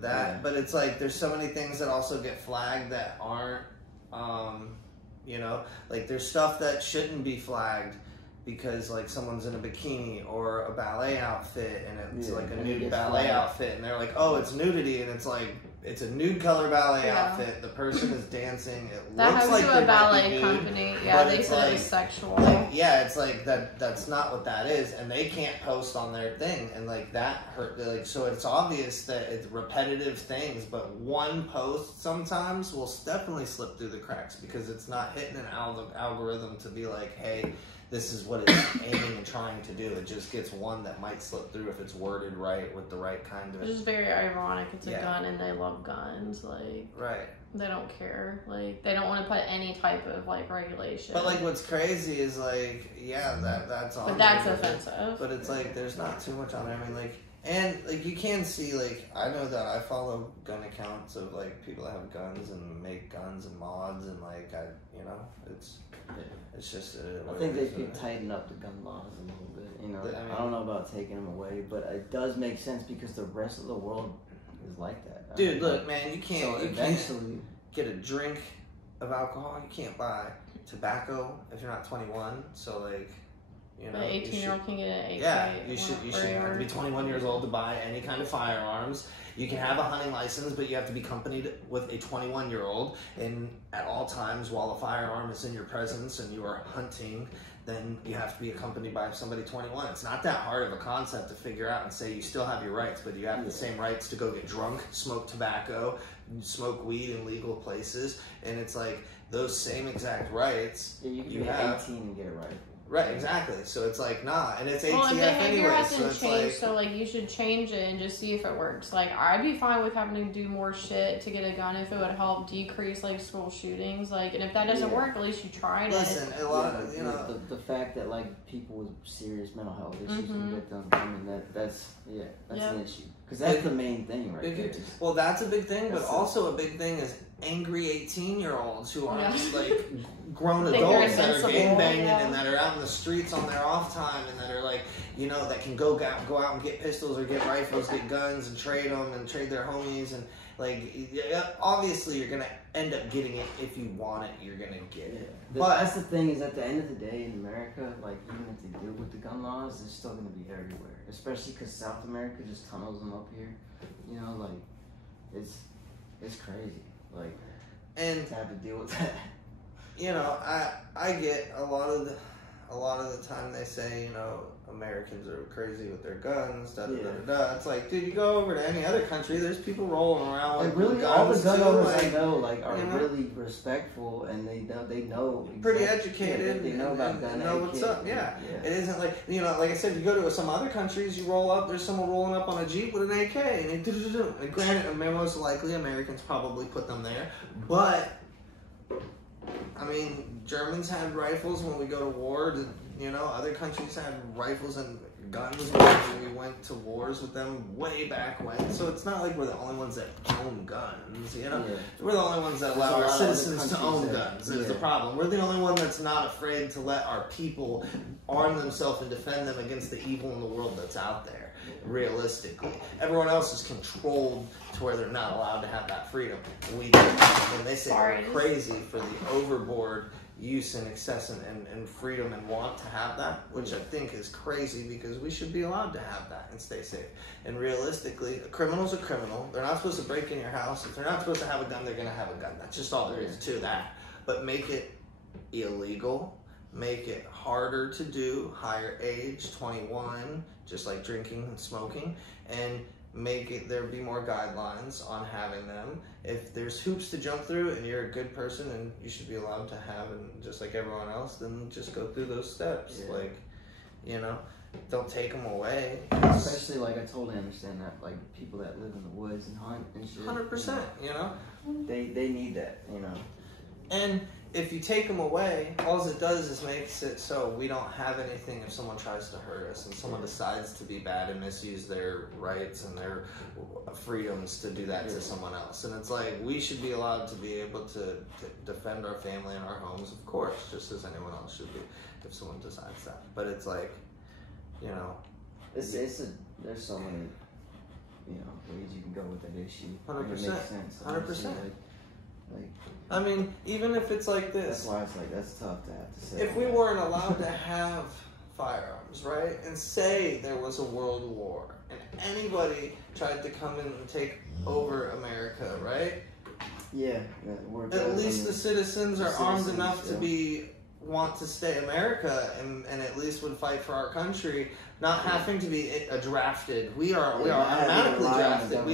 that. Yeah. But it's like, there's so many things that also get flagged that aren't, you know, like there's stuff that shouldn't be flagged because like someone's in a bikini or a ballet outfit and it's like a nude ballet outfit and they're like, oh, it's nudity, and it's like, it's a nude color ballet outfit. The person is dancing. It looks like to a ballet company. Yeah, they said it was sexual. Like, yeah, it's like that's not what that is, and they can't post on their thing, and like that hurt. Like, so it's obvious that it's repetitive things, but one post sometimes will definitely slip through the cracks because it's not hitting an algorithm to be like, hey, this is what it's aiming and trying to do. It just gets one that might slip through if it's worded right with the right kind of. It's just very ironic. It's a gun, and they love guns. Like, they don't care. Like, they don't want to put any type of like regulation. But like, what's crazy is like, yeah, that's on. But that's offensive. But it's like, there's not too much on there. I mean, like, and like you can see, like, I know that I follow gun accounts of like people that have guns and make guns and mods and like you know, it's just. I think they could tighten up the gun laws a little bit. You know, I mean, I don't know about taking them away, but it does make sense because the rest of the world is like that. Dude, look, man, you can't get a drink of alcohol. You can't buy tobacco if you're not 21. So like, you know, the 18-year-old can get an AK. Yeah, you should have to be 21 years old to buy any kind of firearms. You can have a hunting license, but you have to be accompanied with a 21-year-old, and at all times while a firearm is in your presence and you are hunting, then you have to be accompanied by somebody 21. It's not that hard of a concept to figure out and say you still have your rights, but you have the same rights to go get drunk, smoke tobacco, smoke weed in legal places, and it's like those same exact rights you have. 18 and get it right. Right, exactly. So it's like, nah, and it's ATF well, and behavior anyway, hasn't changed, so like you should change it and just see if it works. Like, I'd be fine with having to do more shit to get a gun if it would help decrease like school shootings. Like, and if that doesn't work, at least you tried it. Listen, a lot of, you know, the fact that like people with serious mental health issues can get them. I mean, that's an issue because that's the main thing, right? There. Well, that's a big thing, but also a big thing is angry 18-year-olds who aren't like grown adults that are gangbanging and that are out in the streets on their off time and that are like, you know, that can go out and get pistols or get rifles, get guns and trade them and trade their homies. And like, obviously you're gonna end up getting it. If you want it, you're gonna get it. But that's the thing, is at the end of the day in America, like, even if they do with the gun laws, they're still gonna be everywhere, especially because South America just tunnels them up here, you know, like, it's crazy, like, and to have to deal with that. You know, I get a lot of the time they say, you know, Americans are crazy with their guns, da da da da. It's like, dude, you go over to any other country, there's people rolling around with really guns all the gun owners like, I know, like, are really respectful, and they know pretty educated, they know about gun etiquette. Know what's up. Yeah, it isn't like, you know, like I said, you go to some other countries, you roll up, there's someone rolling up on a Jeep with an AK, and and granted, most likely Americans probably put them there, but I mean, Germans had rifles when we go to war. You know, other countries had rifles and guns when we went to wars with them way back when. So it's not like we're the only ones that own guns, you know? We're the only ones that allow our citizens to own guns is the problem. We're the only one that's not afraid to let our people arm themselves and defend them against the evil in the world that's out there, realistically. Everyone else is controlled to where they're not allowed to have that freedom. We do. And they say we're crazy for the overboard use and excess and freedom and want to have that, which I think is crazy, because we should be allowed to have that and stay safe. And realistically, a criminal's a criminal. They're not supposed to break in your house. If they're not supposed to have a gun, they're going to have a gun. That's just all there is to that. But make it illegal. Make it harder to do, higher age, 21, just like drinking and smoking, and make it, there be more guidelines on having them. If there's hoops to jump through and you're a good person and you should be allowed to have, and just like everyone else, then just go through those steps. Like, you know, don't take them away. Especially, like, I totally understand that, like, people that live in the woods and hunt and shit. 100%, you know? They need that, you know? And if you take them away, all it does is makes it so we don't have anything if someone tries to hurt us and someone decides to be bad and misuse their rights and their freedoms to do that to someone else. And it's like, we should be allowed to be able to defend our family and our homes, of course, just as anyone else should be if someone decides that. But it's like, you know, there's so many, you know, ways you can go with that issue. 100%. It makes sense. 100%. Like, I mean, even if it's like this. That's why it's like, that's tough to have to say. If we weren't allowed to have firearms, right, and say there was a world war, and anybody tried to come in and take over America, right? Yeah. At least the citizens are armed enough to want to stay America and at least would fight for our country, not having to be drafted. We are automatically drafted.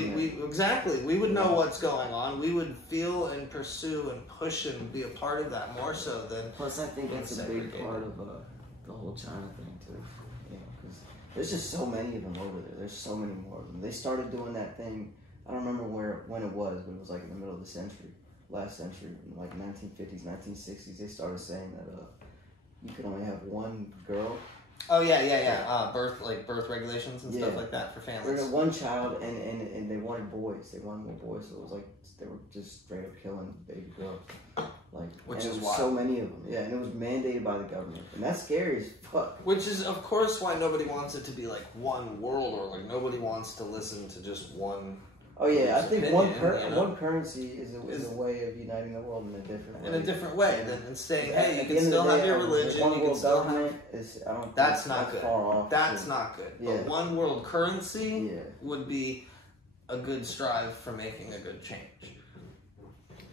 We would know what's going on. We would feel and pursue and push and be a part of that more so than. Plus, I think that's a big part of the whole China thing too. You know, because there's just so many of them over there. There's so many more of them. They started doing that thing. I don't remember when it was, but it was like in the middle of the century. Last century, in like 1950s, 1960s, they started saying that you could only have one girl. Oh yeah. Birth regulations and stuff like that for families. One child, and they wanted boys. They wanted more boys, so it was like they were just straight up killing baby girls. Like, which is why so many of them. Yeah, and it was mandated by the government, and that's scary as fuck. Which is, of course, why nobody wants it to be like one world, or like nobody wants to listen to just one. Oh yeah, I think one currency is a way of uniting the world in a different way. In a different way than saying, hey, you can still have your religion. One world government that's not good. That's not good. Yeah. But one world currency would be a good strive for making a good change.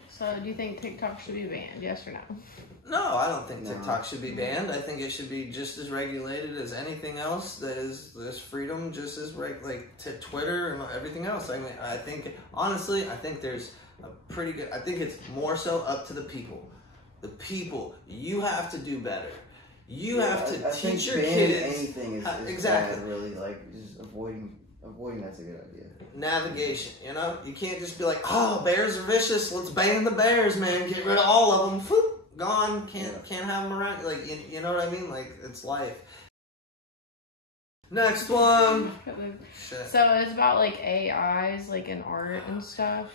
So, do you think TikTok should be banned? Yes or no? No, I don't think TikTok should be banned. I think it should be just as regulated as anything else that is this freedom, just as to Twitter and everything else. I mean, I think, honestly, I think there's a pretty good, I think it's more so up to the people. The people, you have to do better. You have to teach your kids. Anything is exactly. Bad, really, like, just avoiding that's a good idea. Navigation, you know? You can't just be like, oh, bears are vicious, let's ban the bears, man, get rid of all of them. Whoop. Gone, can't have them around. Like, you know what I mean? Like, it's life. Next one. So it's about like AIs, like in art and stuff.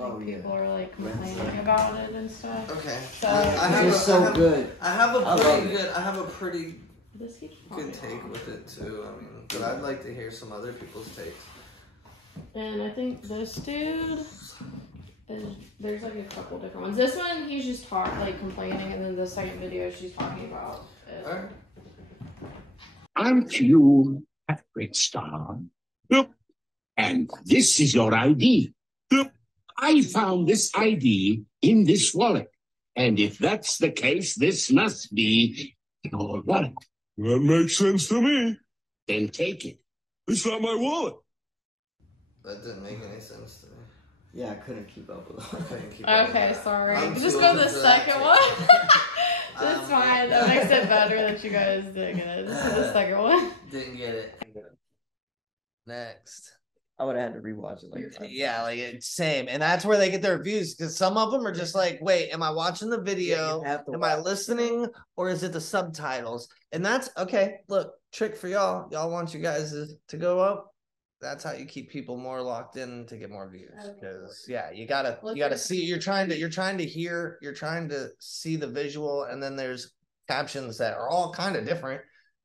Like people are like complaining about it and stuff. Okay. So I have a pretty good take with it too. I mean, but I'd like to hear some other people's takes. And I think this dude there's like a couple different ones. This one he's just complaining, and then the second video she's talking about it. All right. Aren't you Patrick Star? Yep. And this is your ID. Yep. I found this ID in this wallet. And if that's the case, this must be your wallet. That makes sense to me. Then take it. It's not my wallet. That didn't make any sense to me. Yeah, I couldn't keep up with it. Okay, sorry. Just go to the second one. That's fine. That makes it better that you guys did good. The second one. Didn't get it. Next. I would have had to rewatch it like that. Yeah, like it's same. And that's where they get their views, because some of them are just like, wait, am I watching the video? Am I listening? Or is it the subtitles? And that's okay. Look, trick for y'all. Y'all want you guys to go up. That's how you keep people more locked in to get more views. Because you gotta see, you're trying to hear, you're trying to see the visual, and then there's captions that are all kind of different.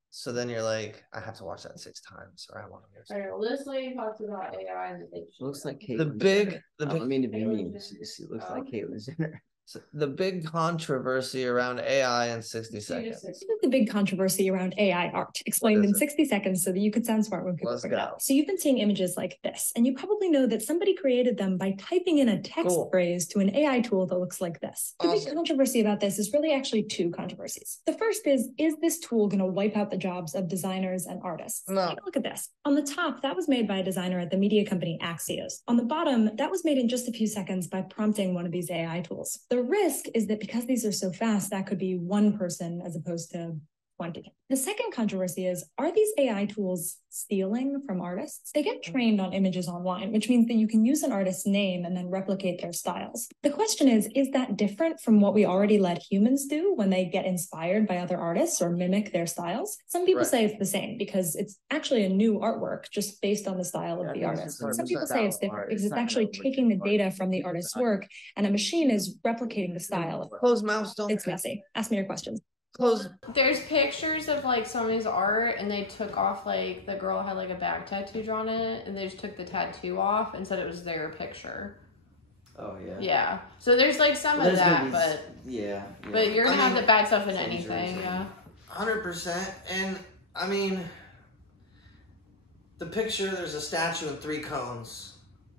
So then you're like, I have to watch that 6 times, or I want to hear something. All right, well, this lady talks about AI and the looks like Caitlyn. The big, I don't mean to be mean. It looks like Caitlyn Jenner. So the big controversy around AI in 60 seconds. This is the big controversy around AI art, explained in 60 seconds so that you could sound smart when people figure it out. So you've been seeing images like this, and you probably know that somebody created them by typing in a text phrase to an AI tool that looks like this. The big controversy about this is really actually 2 controversies. The first is this tool going to wipe out the jobs of designers and artists? No. Take a look at this. On the top, that was made by a designer at the media company Axios. On the bottom, that was made in just a few seconds by prompting one of these AI tools. The risk is that because these are so fast, that could be one person as opposed to 20. The second controversy is, are these AI tools stealing from artists? They get trained on images online, which means that you can use an artist's name and then replicate their styles. The question is that different from what we already let humans do when they get inspired by other artists or mimic their styles? Some people say it's the same because it's actually a new artwork just based on the style of the artist. Some people say it's different because it's actually taking the data from the artist's work and a machine is replicating the style. Close mouse, don't. It's messy. Ask me your questions. There's pictures of like somebody's art, and they took off, like the girl had like a back tattoo drawn in it, and they just took the tattoo off and said it was their picture. Oh yeah. Yeah. So there's like some of that, but But you're gonna have the bad stuff in anything, 100%. And I mean, the picture, there's a statue and 3 cones.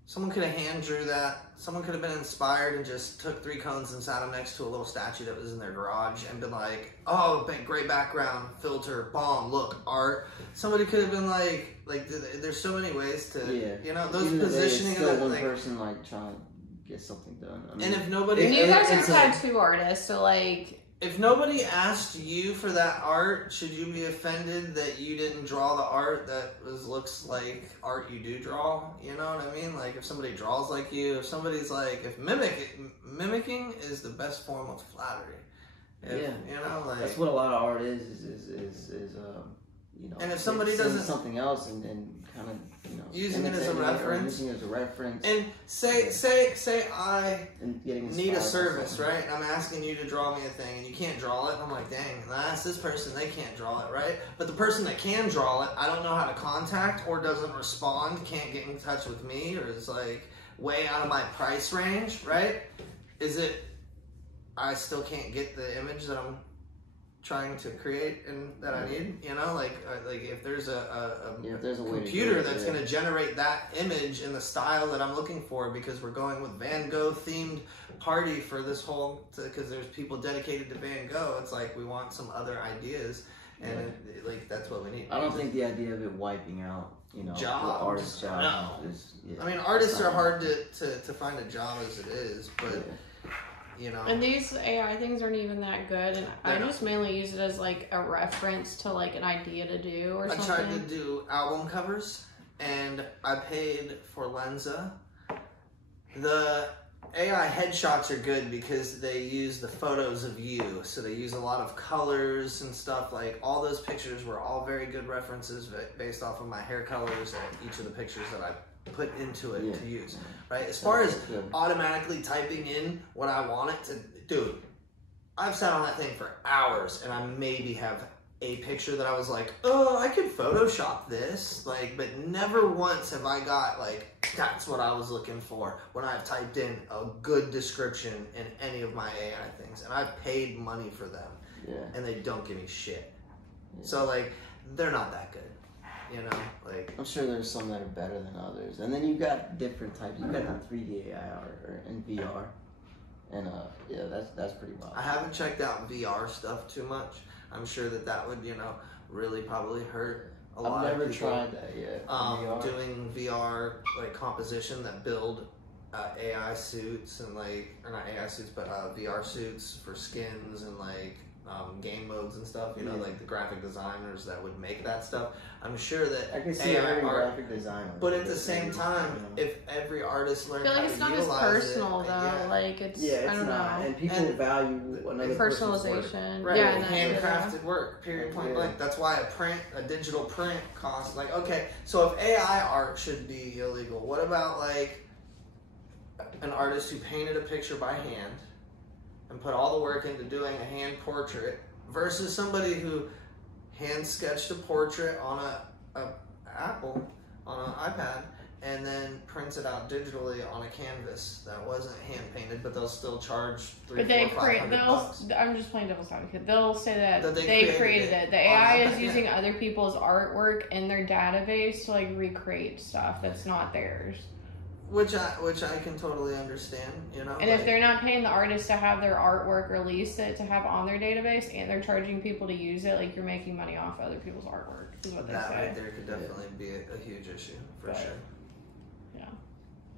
Someone could have hand drew that. Someone could have been inspired and just took 3 cones and sat them next to a little statue that was in their garage and been like, oh, great background, filter, bomb, look, art. Somebody could have been like there's so many ways to, you know, those positioning. Still one person like trying to get something done. I mean, and if nobody, you guys are tattoo artists, so like, if nobody asked you for that art, should you be offended that you didn't draw the art that looks like art you do draw? You know what I mean? Like if somebody draws like you, if somebody's like, if mimicking is the best form of flattery. You know, like that's what a lot of art is you know. And if somebody doesn't something else and kind of, you know, using it as a reference, and say I need a service, right? And I'm asking you to draw me a thing, and you can't draw it. And I'm like, dang, I asked this person, they can't draw it, right? But the person that can draw it, I don't know how to contact, or doesn't respond, can't get in touch with me, or is like way out of my price range, right? Is it I still can't get the image that I'm trying to create and that I need, you know, like if there's a computer that's going to generate that image in the style that I'm looking for, because we're going with Van Gogh themed party for this whole, because there's people dedicated to Van Gogh. It's like we want some other ideas, and like that's what we need. I don't think the idea of it wiping out, you know, artists' jobs. No. I mean, artists are hard to find a job as it is, but. You know. And these AI things aren't even that good, and I just mainly use it as like a reference to like an idea to do or something. I tried to do album covers, and I paid for Lensa. The AI headshots are good because they use the photos of you, so they use a lot of colors and stuff. Like all those pictures were all very good references based off of my hair colors and each of the pictures that I put into it to use, right? As far as automatically typing in what I want it to, dude, I've sat on that thing for hours and I maybe have a picture that I was like, oh, I could Photoshop this, like, but never once have I got like, that's what I was looking for when I've typed in a good description in any of my AI things, and I've paid money for them, and they don't give me shit. So like, they're not that good, you know. Like, I'm sure there's some that are better than others, and then you've got different types. You've got the 3D AI art and VR, and yeah, that's pretty wild. I haven't checked out VR stuff too much. I'm sure that would, you know, really probably hurt a lot of people. I've never tried that yet. Doing VR like composition that build AI suits and like, or not AI suits, but VR suits for skins and like game modes and stuff. You know, like the graphic designers that would make that stuff. I'm sure that I can see AI art, graphic designer. but at the same time, if every artist learned how to utilize it, it's not as personal though. Like it's I don't know. And people value another personalization. Right, yeah, handcrafted work. Period. Point blank. That's why a digital print costs like, okay. So if AI art should be illegal, what about like an artist who painted a picture by hand and put all the work into doing a hand portrait versus somebody who hand sketched a portrait on an iPad and then prints it out digitally on a canvas that wasn't hand painted, but they'll still charge $300-$500. I'm just playing devil's advocate. They'll say that they created it. The AI is using other people's artwork in their database to like recreate stuff that's not theirs. Which I can totally understand, you know. And if they're not paying the artist to have their artwork released it to have on their database, and they're charging people to use it, like you're making money off other people's artwork, is what they say. Right there could definitely be a huge issue for sure. Yeah.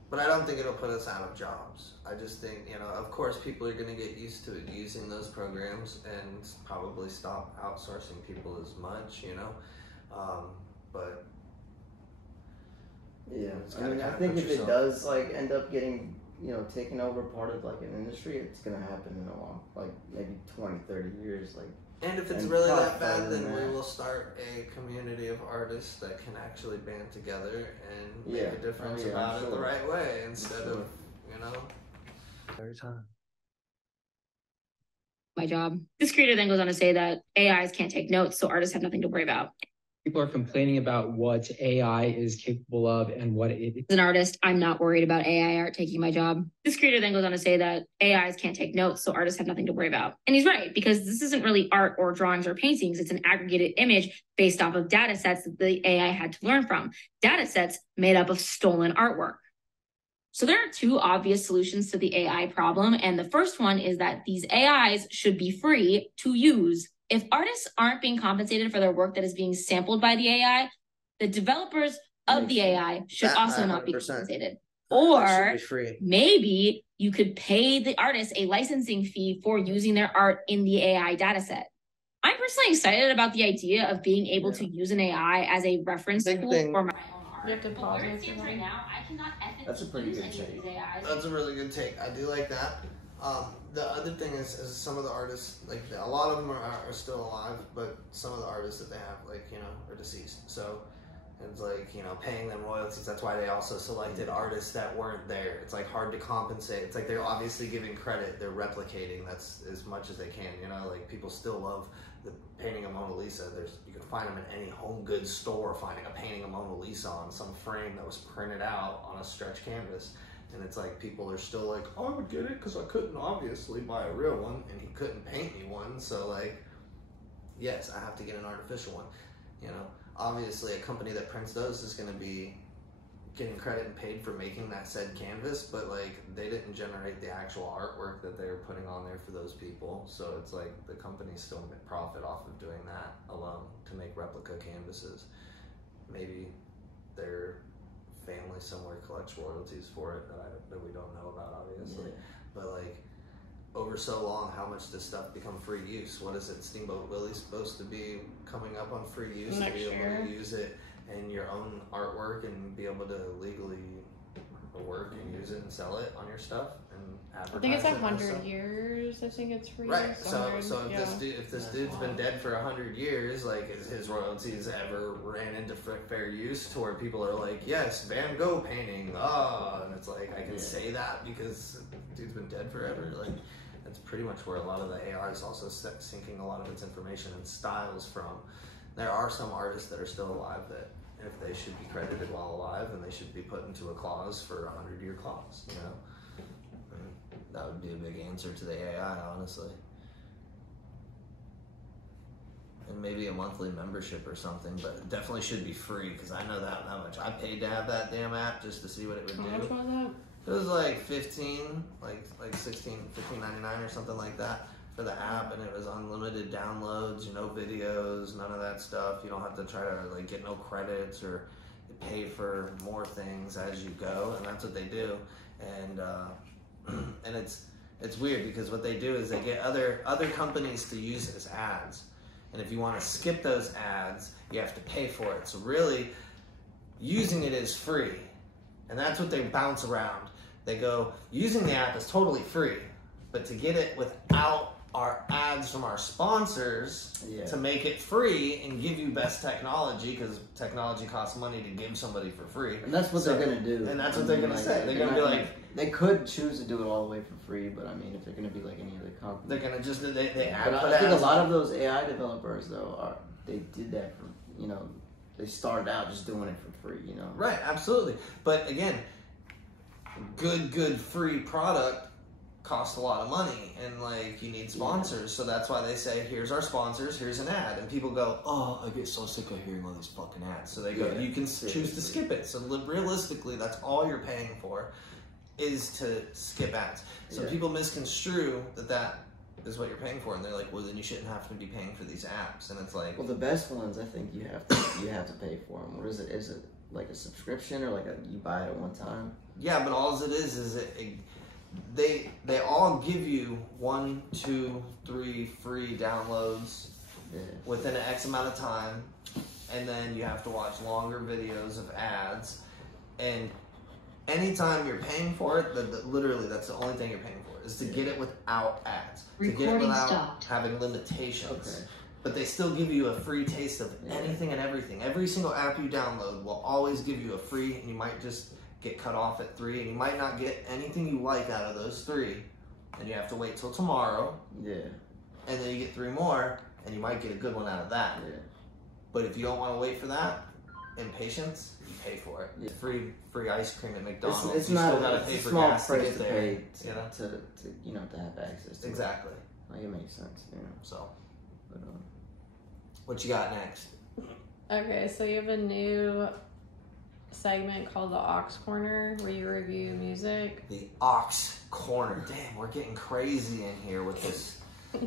But I don't think it'll put us out of jobs. I just think, you know, of course people are going to get used to it using those programs and probably stop outsourcing people as much, you know. But yeah, I mean, I think if it does like end up getting, you know, taking over part of like an industry, it's gonna happen in a long, like maybe 20, 30 years, like. And if it's really that bad, then we will start a community of artists that can actually band together and make a difference about it the right way instead of, you know. Every time. My job. This creator then goes on to say that AIs can't take notes, so artists have nothing to worry about. People are complaining about what AI is capable of and what it is. As an artist, I'm not worried about AI art taking my job. This creator then goes on to say that AIs can't take notes, so artists have nothing to worry about. And he's right, because this isn't really art or drawings or paintings. It's an aggregated image based off of data sets that the AI had to learn from. Data sets made up of stolen artwork. So there are two obvious solutions to the AI problem. And the first one is that these AIs should be free to use. If artists aren't being compensated for their work that is being sampled by the AI, the developers of the AI should also not be compensated. Or maybe you could pay the artist a licensing fee for using their art in the AI dataset. I'm personally excited about the idea of being able to use an AI as a reference tool for my own art. You have to pause it right now. I cannot ethically That's a pretty good take. That's a really good take. I do like that. The other thing is some of the artists, like a lot of them are still alive, but some of the artists that they have, like, you know, are deceased. So it's like, you know, paying them royalties. That's why they also selected artists that weren't there. It's like hard to compensate. It's like they're obviously giving credit. They're replicating. That's as much as they can, you know, like people still love the painting of Mona Lisa. You can find them in any home goods store, finding a painting of Mona Lisa on some frame that was printed out on a stretch canvas. And it's like people are still like, oh, I would get it because I couldn't obviously buy a real one and he couldn't paint me one. So like, yes, I have to get an artificial one. You know, obviously a company that prints those is going to be getting credit and paid for making that said canvas, but like they didn't generate the actual artwork that they were putting on there for those people. So it's like the companies still make profit off of doing that alone to make replica canvases. Maybe they're family somewhere collects royalties for it that we don't know about, obviously. But like over so long, how much does stuff become free use? What is it? Steamboat Willie's supposed to be coming up on free use to be able to use it in your own artwork and be able to legally work and use it and sell it on your stuff and advertise. I think it's 100 years. I think it's free. Right. So yeah. if this dude's been dead for 100 years, like his royalties ever ran into fair use to where people are like, yes, Van Gogh painting, and it's like I can say that because dude's been dead forever. Like that's pretty much where a lot of the AI is also syncing a lot of its information and styles from. There are some artists that are still alive that if they should be credited while alive, then they should be put into a clause for a 100-year clause, you know? That would be a big answer to the AI, honestly. And maybe a monthly membership or something, but it definitely should be free because I know that much. I paid to have that damn app just to see what it would do. How much was that? It was like 15, like $15.99 or something like that for the app, and it was unlimited downloads, you know, videos, none of that stuff. You don't have to try to like get no credits or pay for more things as you go, and that's what they do. And and it's weird because what they do is they get other companies to use it as ads, and if you want to skip those ads, you have to pay for it. So really, using it is free, and that's what they bounce around. They go, using the app is totally free, but to get it without our ads from our sponsors to make it free and give you best technology, because technology costs money to give somebody for free. And that's what they're going to do. And that's what they're going to say. They're going to be like... They could choose to do it all the way for free, but I mean, if they're going to be like any other company... They're going to just... They I think a lot of those AI developers, though, they did that for, you know, they started out just doing it for free, you know? Right, absolutely. But again, good free product costs a lot of money, and like you need sponsors, so that's why they say, here's our sponsors, here's an ad, and people go, oh, I get so sick of hearing all these fucking ads, so they go, you can choose to skip it. So realistically, that's all you're paying for is to skip ads. So people misconstrue that is what you're paying for, and they're like, well, then you shouldn't have to be paying for these apps, and it's like, well, the best ones, I think you have to pay for them. What is it? Is it like a subscription or like you buy it at one time? Yeah, but all it is they all give you 1, 2, 3 free downloads within an X amount of time, and then you have to watch longer videos of ads. And anytime you're paying for it, literally that's the only thing you're paying for, is to get it without ads, to get it without having limitations. Okay. But they still give you a free taste of anything and everything. Every single app you download will always give you a free, and you might just get cut off at 3, and you might not get anything you like out of those 3, and you have to wait till tomorrow. And then you get 3 more, and you might get a good one out of that. But if you don't want to wait for that, in patience, you pay for it. Free ice cream at McDonald's. It's you not still gotta pay for gas to get there. Pay to have access to exactly. Like, it makes sense. You know. So, but, what you got next? Okay, so you have a new segment called the Aux Corner where you review music. The Aux Corner. Damn, we're getting crazy in here with this.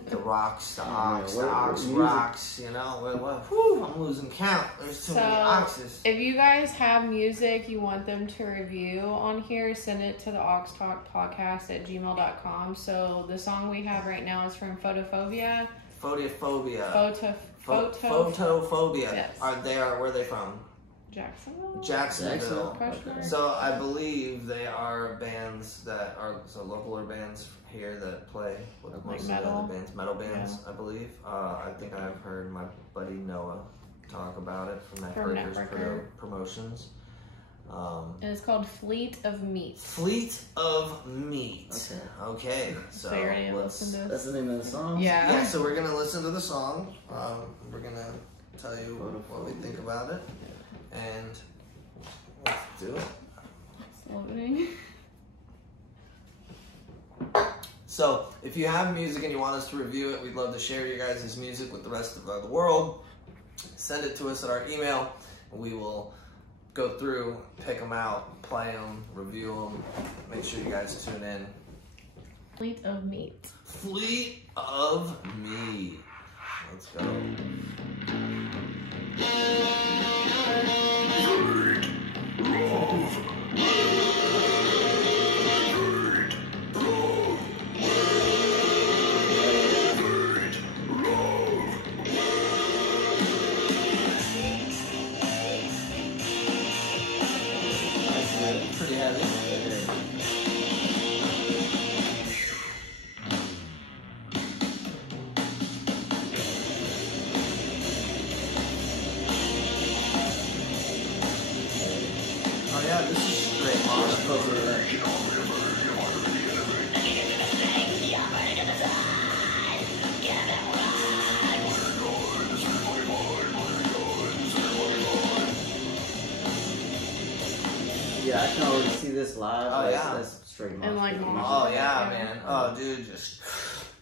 The rocks, the rocks, you know. I'm losing count. There's too many oxes. If you guys have music you want them to review on here, send it to the auxtalkpodcast@gmail.com. So the song we have right now is from Photophobia. Photophobia. Yes. Where are they from? Jacksonville. Okay. So I believe they are bands that are local bands here that play with most of the other bands, metal bands. I believe. I think I've heard my buddy Noah talk about it from Networkers Promotions. And it's called Fleet of Meat. Fleet of Meat. Okay. So that's the name of the song? Yeah. So we're gonna listen to the song. We're gonna tell you what we think about it. And let's do it. It's loading. So, if you have music and you want us to review it, we'd love to share your guys' music with the rest of the world. Send it to us at our email, and we will go through, pick them out, play them, review them. Make sure you guys tune in. Fleet of Meat. Fleet of Meat. Let's go. Pretty heavy. Yeah, this is straight mosh. Yeah, I can already see this live. Oh, yeah. That's straight mosh. And like mosh. Oh yeah, man. Oh dude, just.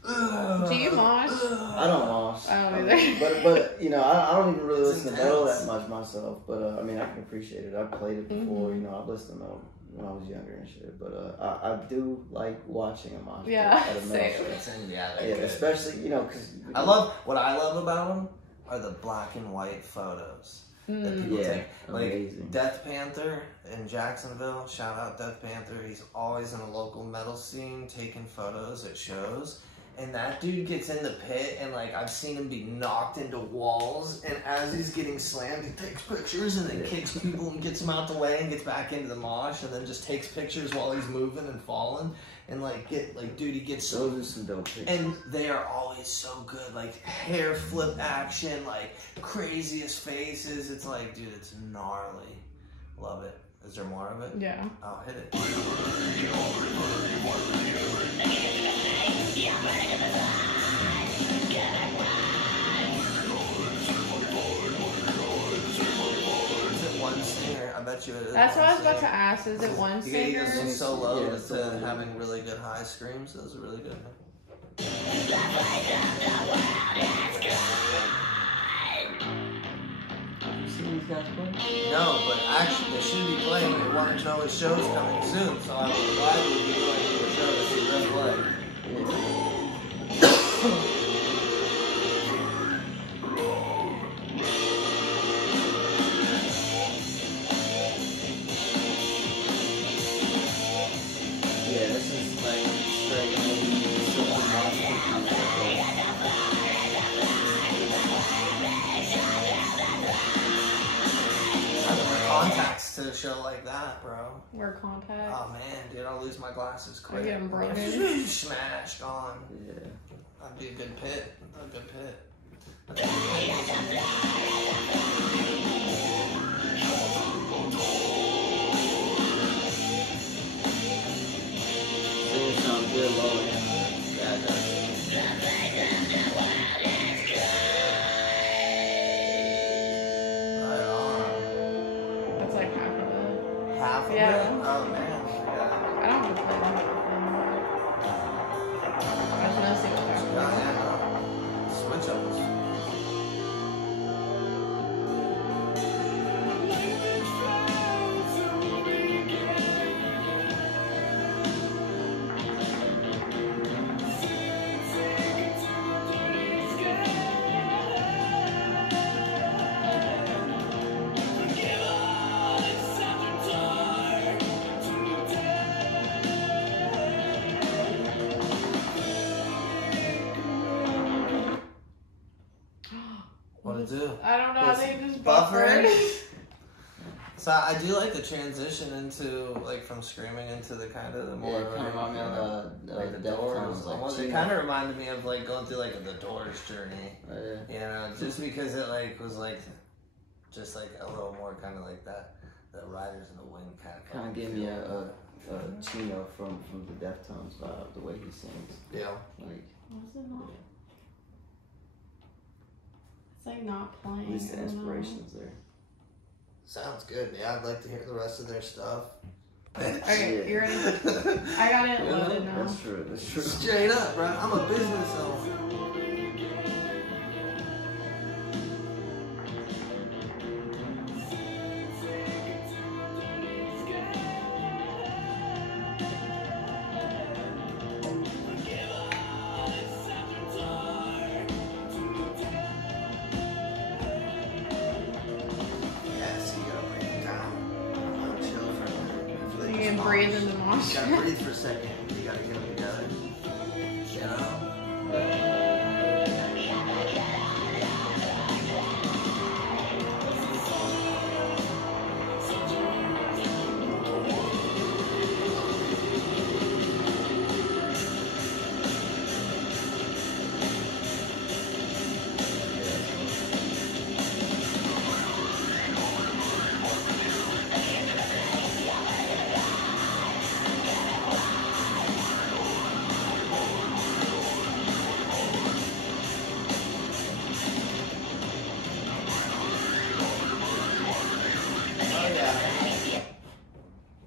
Do you mosh? I don't mosh. I don't either. But you know, I don't even really listen to metal that much myself. But I mean, I can appreciate it. I've played it before. You know, I've listened to metal when I was younger and shit. But I do like watching a mosh. Yeah, at a metal show. Yeah, Yeah, especially you know, because I love what I love about them are the black and white photos that people take. Like amazing. Death Panther in Jacksonville, shout out Death Panther. He's always in a local metal scene taking photos at shows. And that dude gets in the pit and like I've seen him be knocked into walls, and as he's getting slammed he takes pictures and then kicks people and gets them out the way and gets back into the mosh and then just takes pictures while he's moving and falling. And dude, he gets so. Those are some dope pictures. And they are always so good, like hair flip action, like craziest faces. It's like, dude, it's gnarly. Love it. Is there more of it? Yeah. Oh, hit it. Is it one singer? I bet you it is. That's what I was about singer. to ask. Is it one You gotta singer? go so low to having really good high screams. Those are really good. No, but actually they should be playing. They want to know his show's coming soon, so I would gladly be going to a show to see them play. Yeah, this is like straight super mosh. Contacts to a show like that, bro. Wear contacts. Oh man, dude, I'll lose my glasses quick. I get them broken. Smash, gone. Yeah. That'd be a good pit. A good pit. Singing sounds good low, man. Yeah, it does. That's like half of it. Half of Yeah. it? Oh man. Yeah. I don't have to play them anymore. I just know single track. Yeah, switch up was. What'd it do? I don't know. I It's think it just buffering. buffered. So I do like the transition into like from screaming into the kind of the more Yeah, kind of remind me of like the Deftones, Doors. like, It kind of reminded me of like going through like the Doors journey. Yeah. You know, just because it like was like just like a little more kind of like that, the Riders in the Wind Kind of gave me a Chino from the Deftones vibe, the way he sings. Yeah. Like. What's it not? It's like not playing. At least the I don't know. inspiration's there. Sounds good. Yeah, I'd like to hear the rest of their stuff. Okay, you ready? I got it loaded now. That's true. That's true. Straight up, bro. I'm a business owner. You can breathe in the mosh. You gotta breathe for a second. You gotta get them together. You know?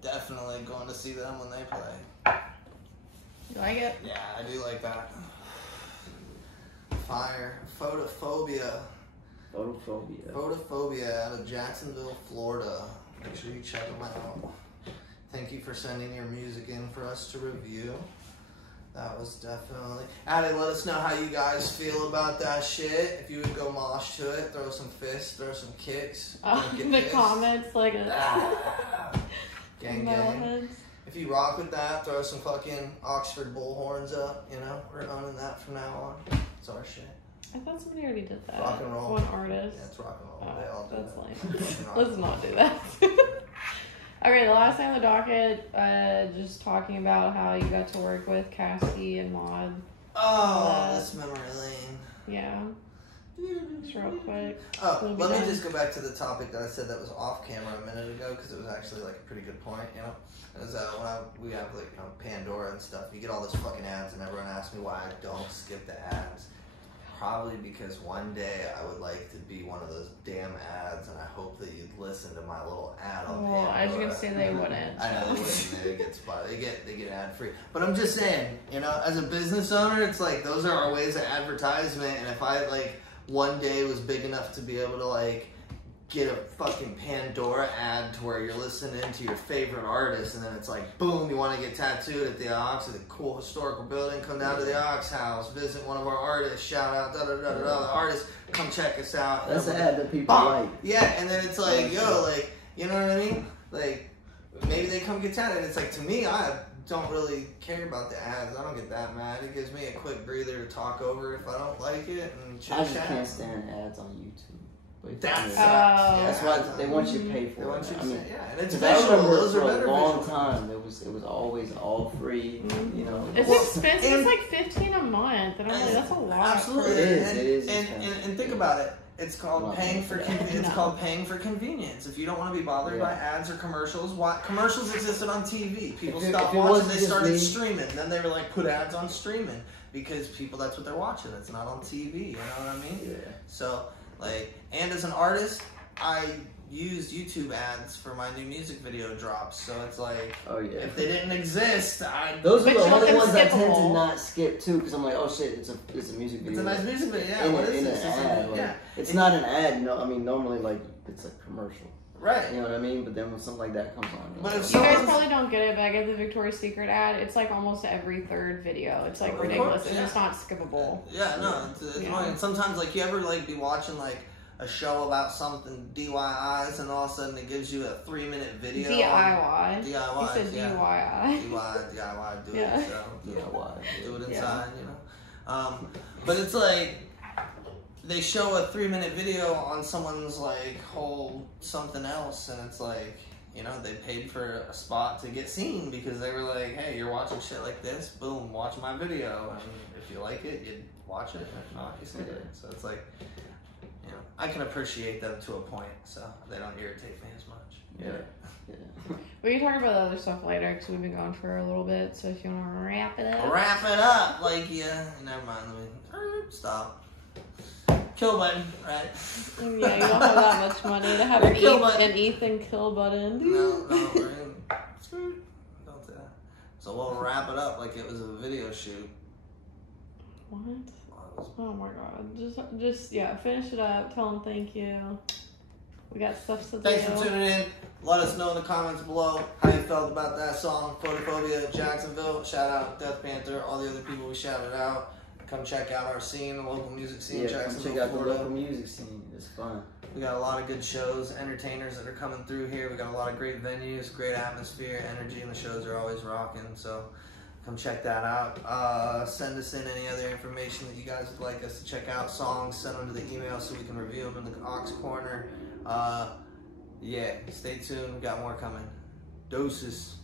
Definitely going to see them when they play. You like it? Yeah, I do like that. Fire. Photophobia. Photophobia out of Jacksonville, Florida. Make sure you check them out. Thank you for sending your music in for us to review. That was definitely... Addie, let us know how you guys feel about that shit. If you would go mosh to it, throw some fists, throw some kicks. The comments, like... Gang, gang. If you rock with that, throw some fucking Oxford bullhorns up, you know? We're owning that from now on. It's our shit. I thought somebody already did that. Rock and roll. One artist. Yeah, it's rock and roll. They all do that's that. lame. Let's not do that. Okay, the last thing on the docket, just talking about how you got to work with Cassie and Maud. Oh, this memory lane. Yeah. Just real quick. Oh, let me just go back to the topic that I said that was off camera a minute ago, because it was actually like a pretty good point, you know? It was when we have like, you know, Pandora and stuff, you get all this fucking ads, and everyone asks me why I don't skip the ads. Probably because one day I would like to be one of those damn ads, and I hope that you'd listen to my little ad on Pandora. I was gonna say they wouldn't. I know they wouldn't. They get spotted. They get ad free. But I'm just saying, you know, as a business owner, it's like those are our ways of advertisement. And if I like one day was big enough to be able to like get a fucking Pandora ad to where you're listening to your favorite artist, and then it's like, boom, you want to get tattooed at the Ox, at a cool historical building, come down to the Ox house, visit one of our artists, shout out, the artist, come check us out. That's an ad that people like. Yeah, and then it's like, yo, like, you know what I mean? Like, maybe they come get tattooed, and it's like, to me, I don't really care about the ads. I don't get that mad. It gives me a quick breather to talk over if I don't like it, and chit I just chat. can't stand ads on YouTube. That's why they want you to pay for it. I mean, yeah, and it's I remember those for are a better long visual. time it was always all free. You know, It's expensive. It's like $15 a month, and I'm like, that's a lot. Absolutely, it is. And think about it. It's called paying for convenience. It's called paying for convenience. If you don't want to be bothered by ads or commercials, commercials existed on TV. People stopped watching. They started streaming. Then they were like, put ads on streaming because people. That's what they're watching. It's not on TV. You know what I mean? Yeah. So like, and as an artist, I used YouTube ads for my new music video drops. So it's like, if they didn't exist, those are the only ones I tend to not skip too, because I'm like, oh shit, it's a music video. It's a nice music video. Yeah. What is this? It's not an ad. No, I mean normally like it's a commercial. Right. You know what I mean? But then when something like that comes on, but if you guys probably don't get it, but I get the Victoria's Secret ad. It's like almost every third video. It's like ridiculous. It's just not skippable. Yeah, no, it's annoying. And sometimes like you ever like be watching like a show about something DIYs, and all of a sudden it gives you a 3-minute video. DIY. DIY. You said DIY. DIY. Do it Yeah. yourself. DIY. Do it inside. You know. But it's like they show a 3-minute video on someone's like whole something else, and it's like, you know, they paid for a spot to get seen because they were like, hey, you're watching shit like this, boom, watch my video, and if you like it, you watch it, and if not, you skip it. So it's like, you know, I can appreciate them to a point, so they don't irritate me as much. Yeah. We can talk about the other stuff later because we've been gone for a little bit. So if you want to wrap it up. Wrap it up, like never mind. Let me stop. Kill button, right? Yeah, you don't have that much money to have an Ethan kill button. No, don't say that. So we'll wrap it up like it was a video shoot. What? Oh my god. Just finish it up. Tell them thank you. We got stuff to do. Thanks for tuning in. Let us know in the comments below how you felt about that song, Photophobia, Jacksonville. Shout out Death Panther, all the other people we shouted out. Come check out our scene, the local music scene, Jacksonville, check out Florida. the local music scene. It's fun. We got a lot of good shows, entertainers that are coming through here. We got a lot of great venues, great atmosphere, energy, and the shows are always rocking. So come check that out. Send us in any other information that you guys would like us to check out. Songs, send them to the email so we can review them in the Ox Corner. Stay tuned. We got more coming. Doses.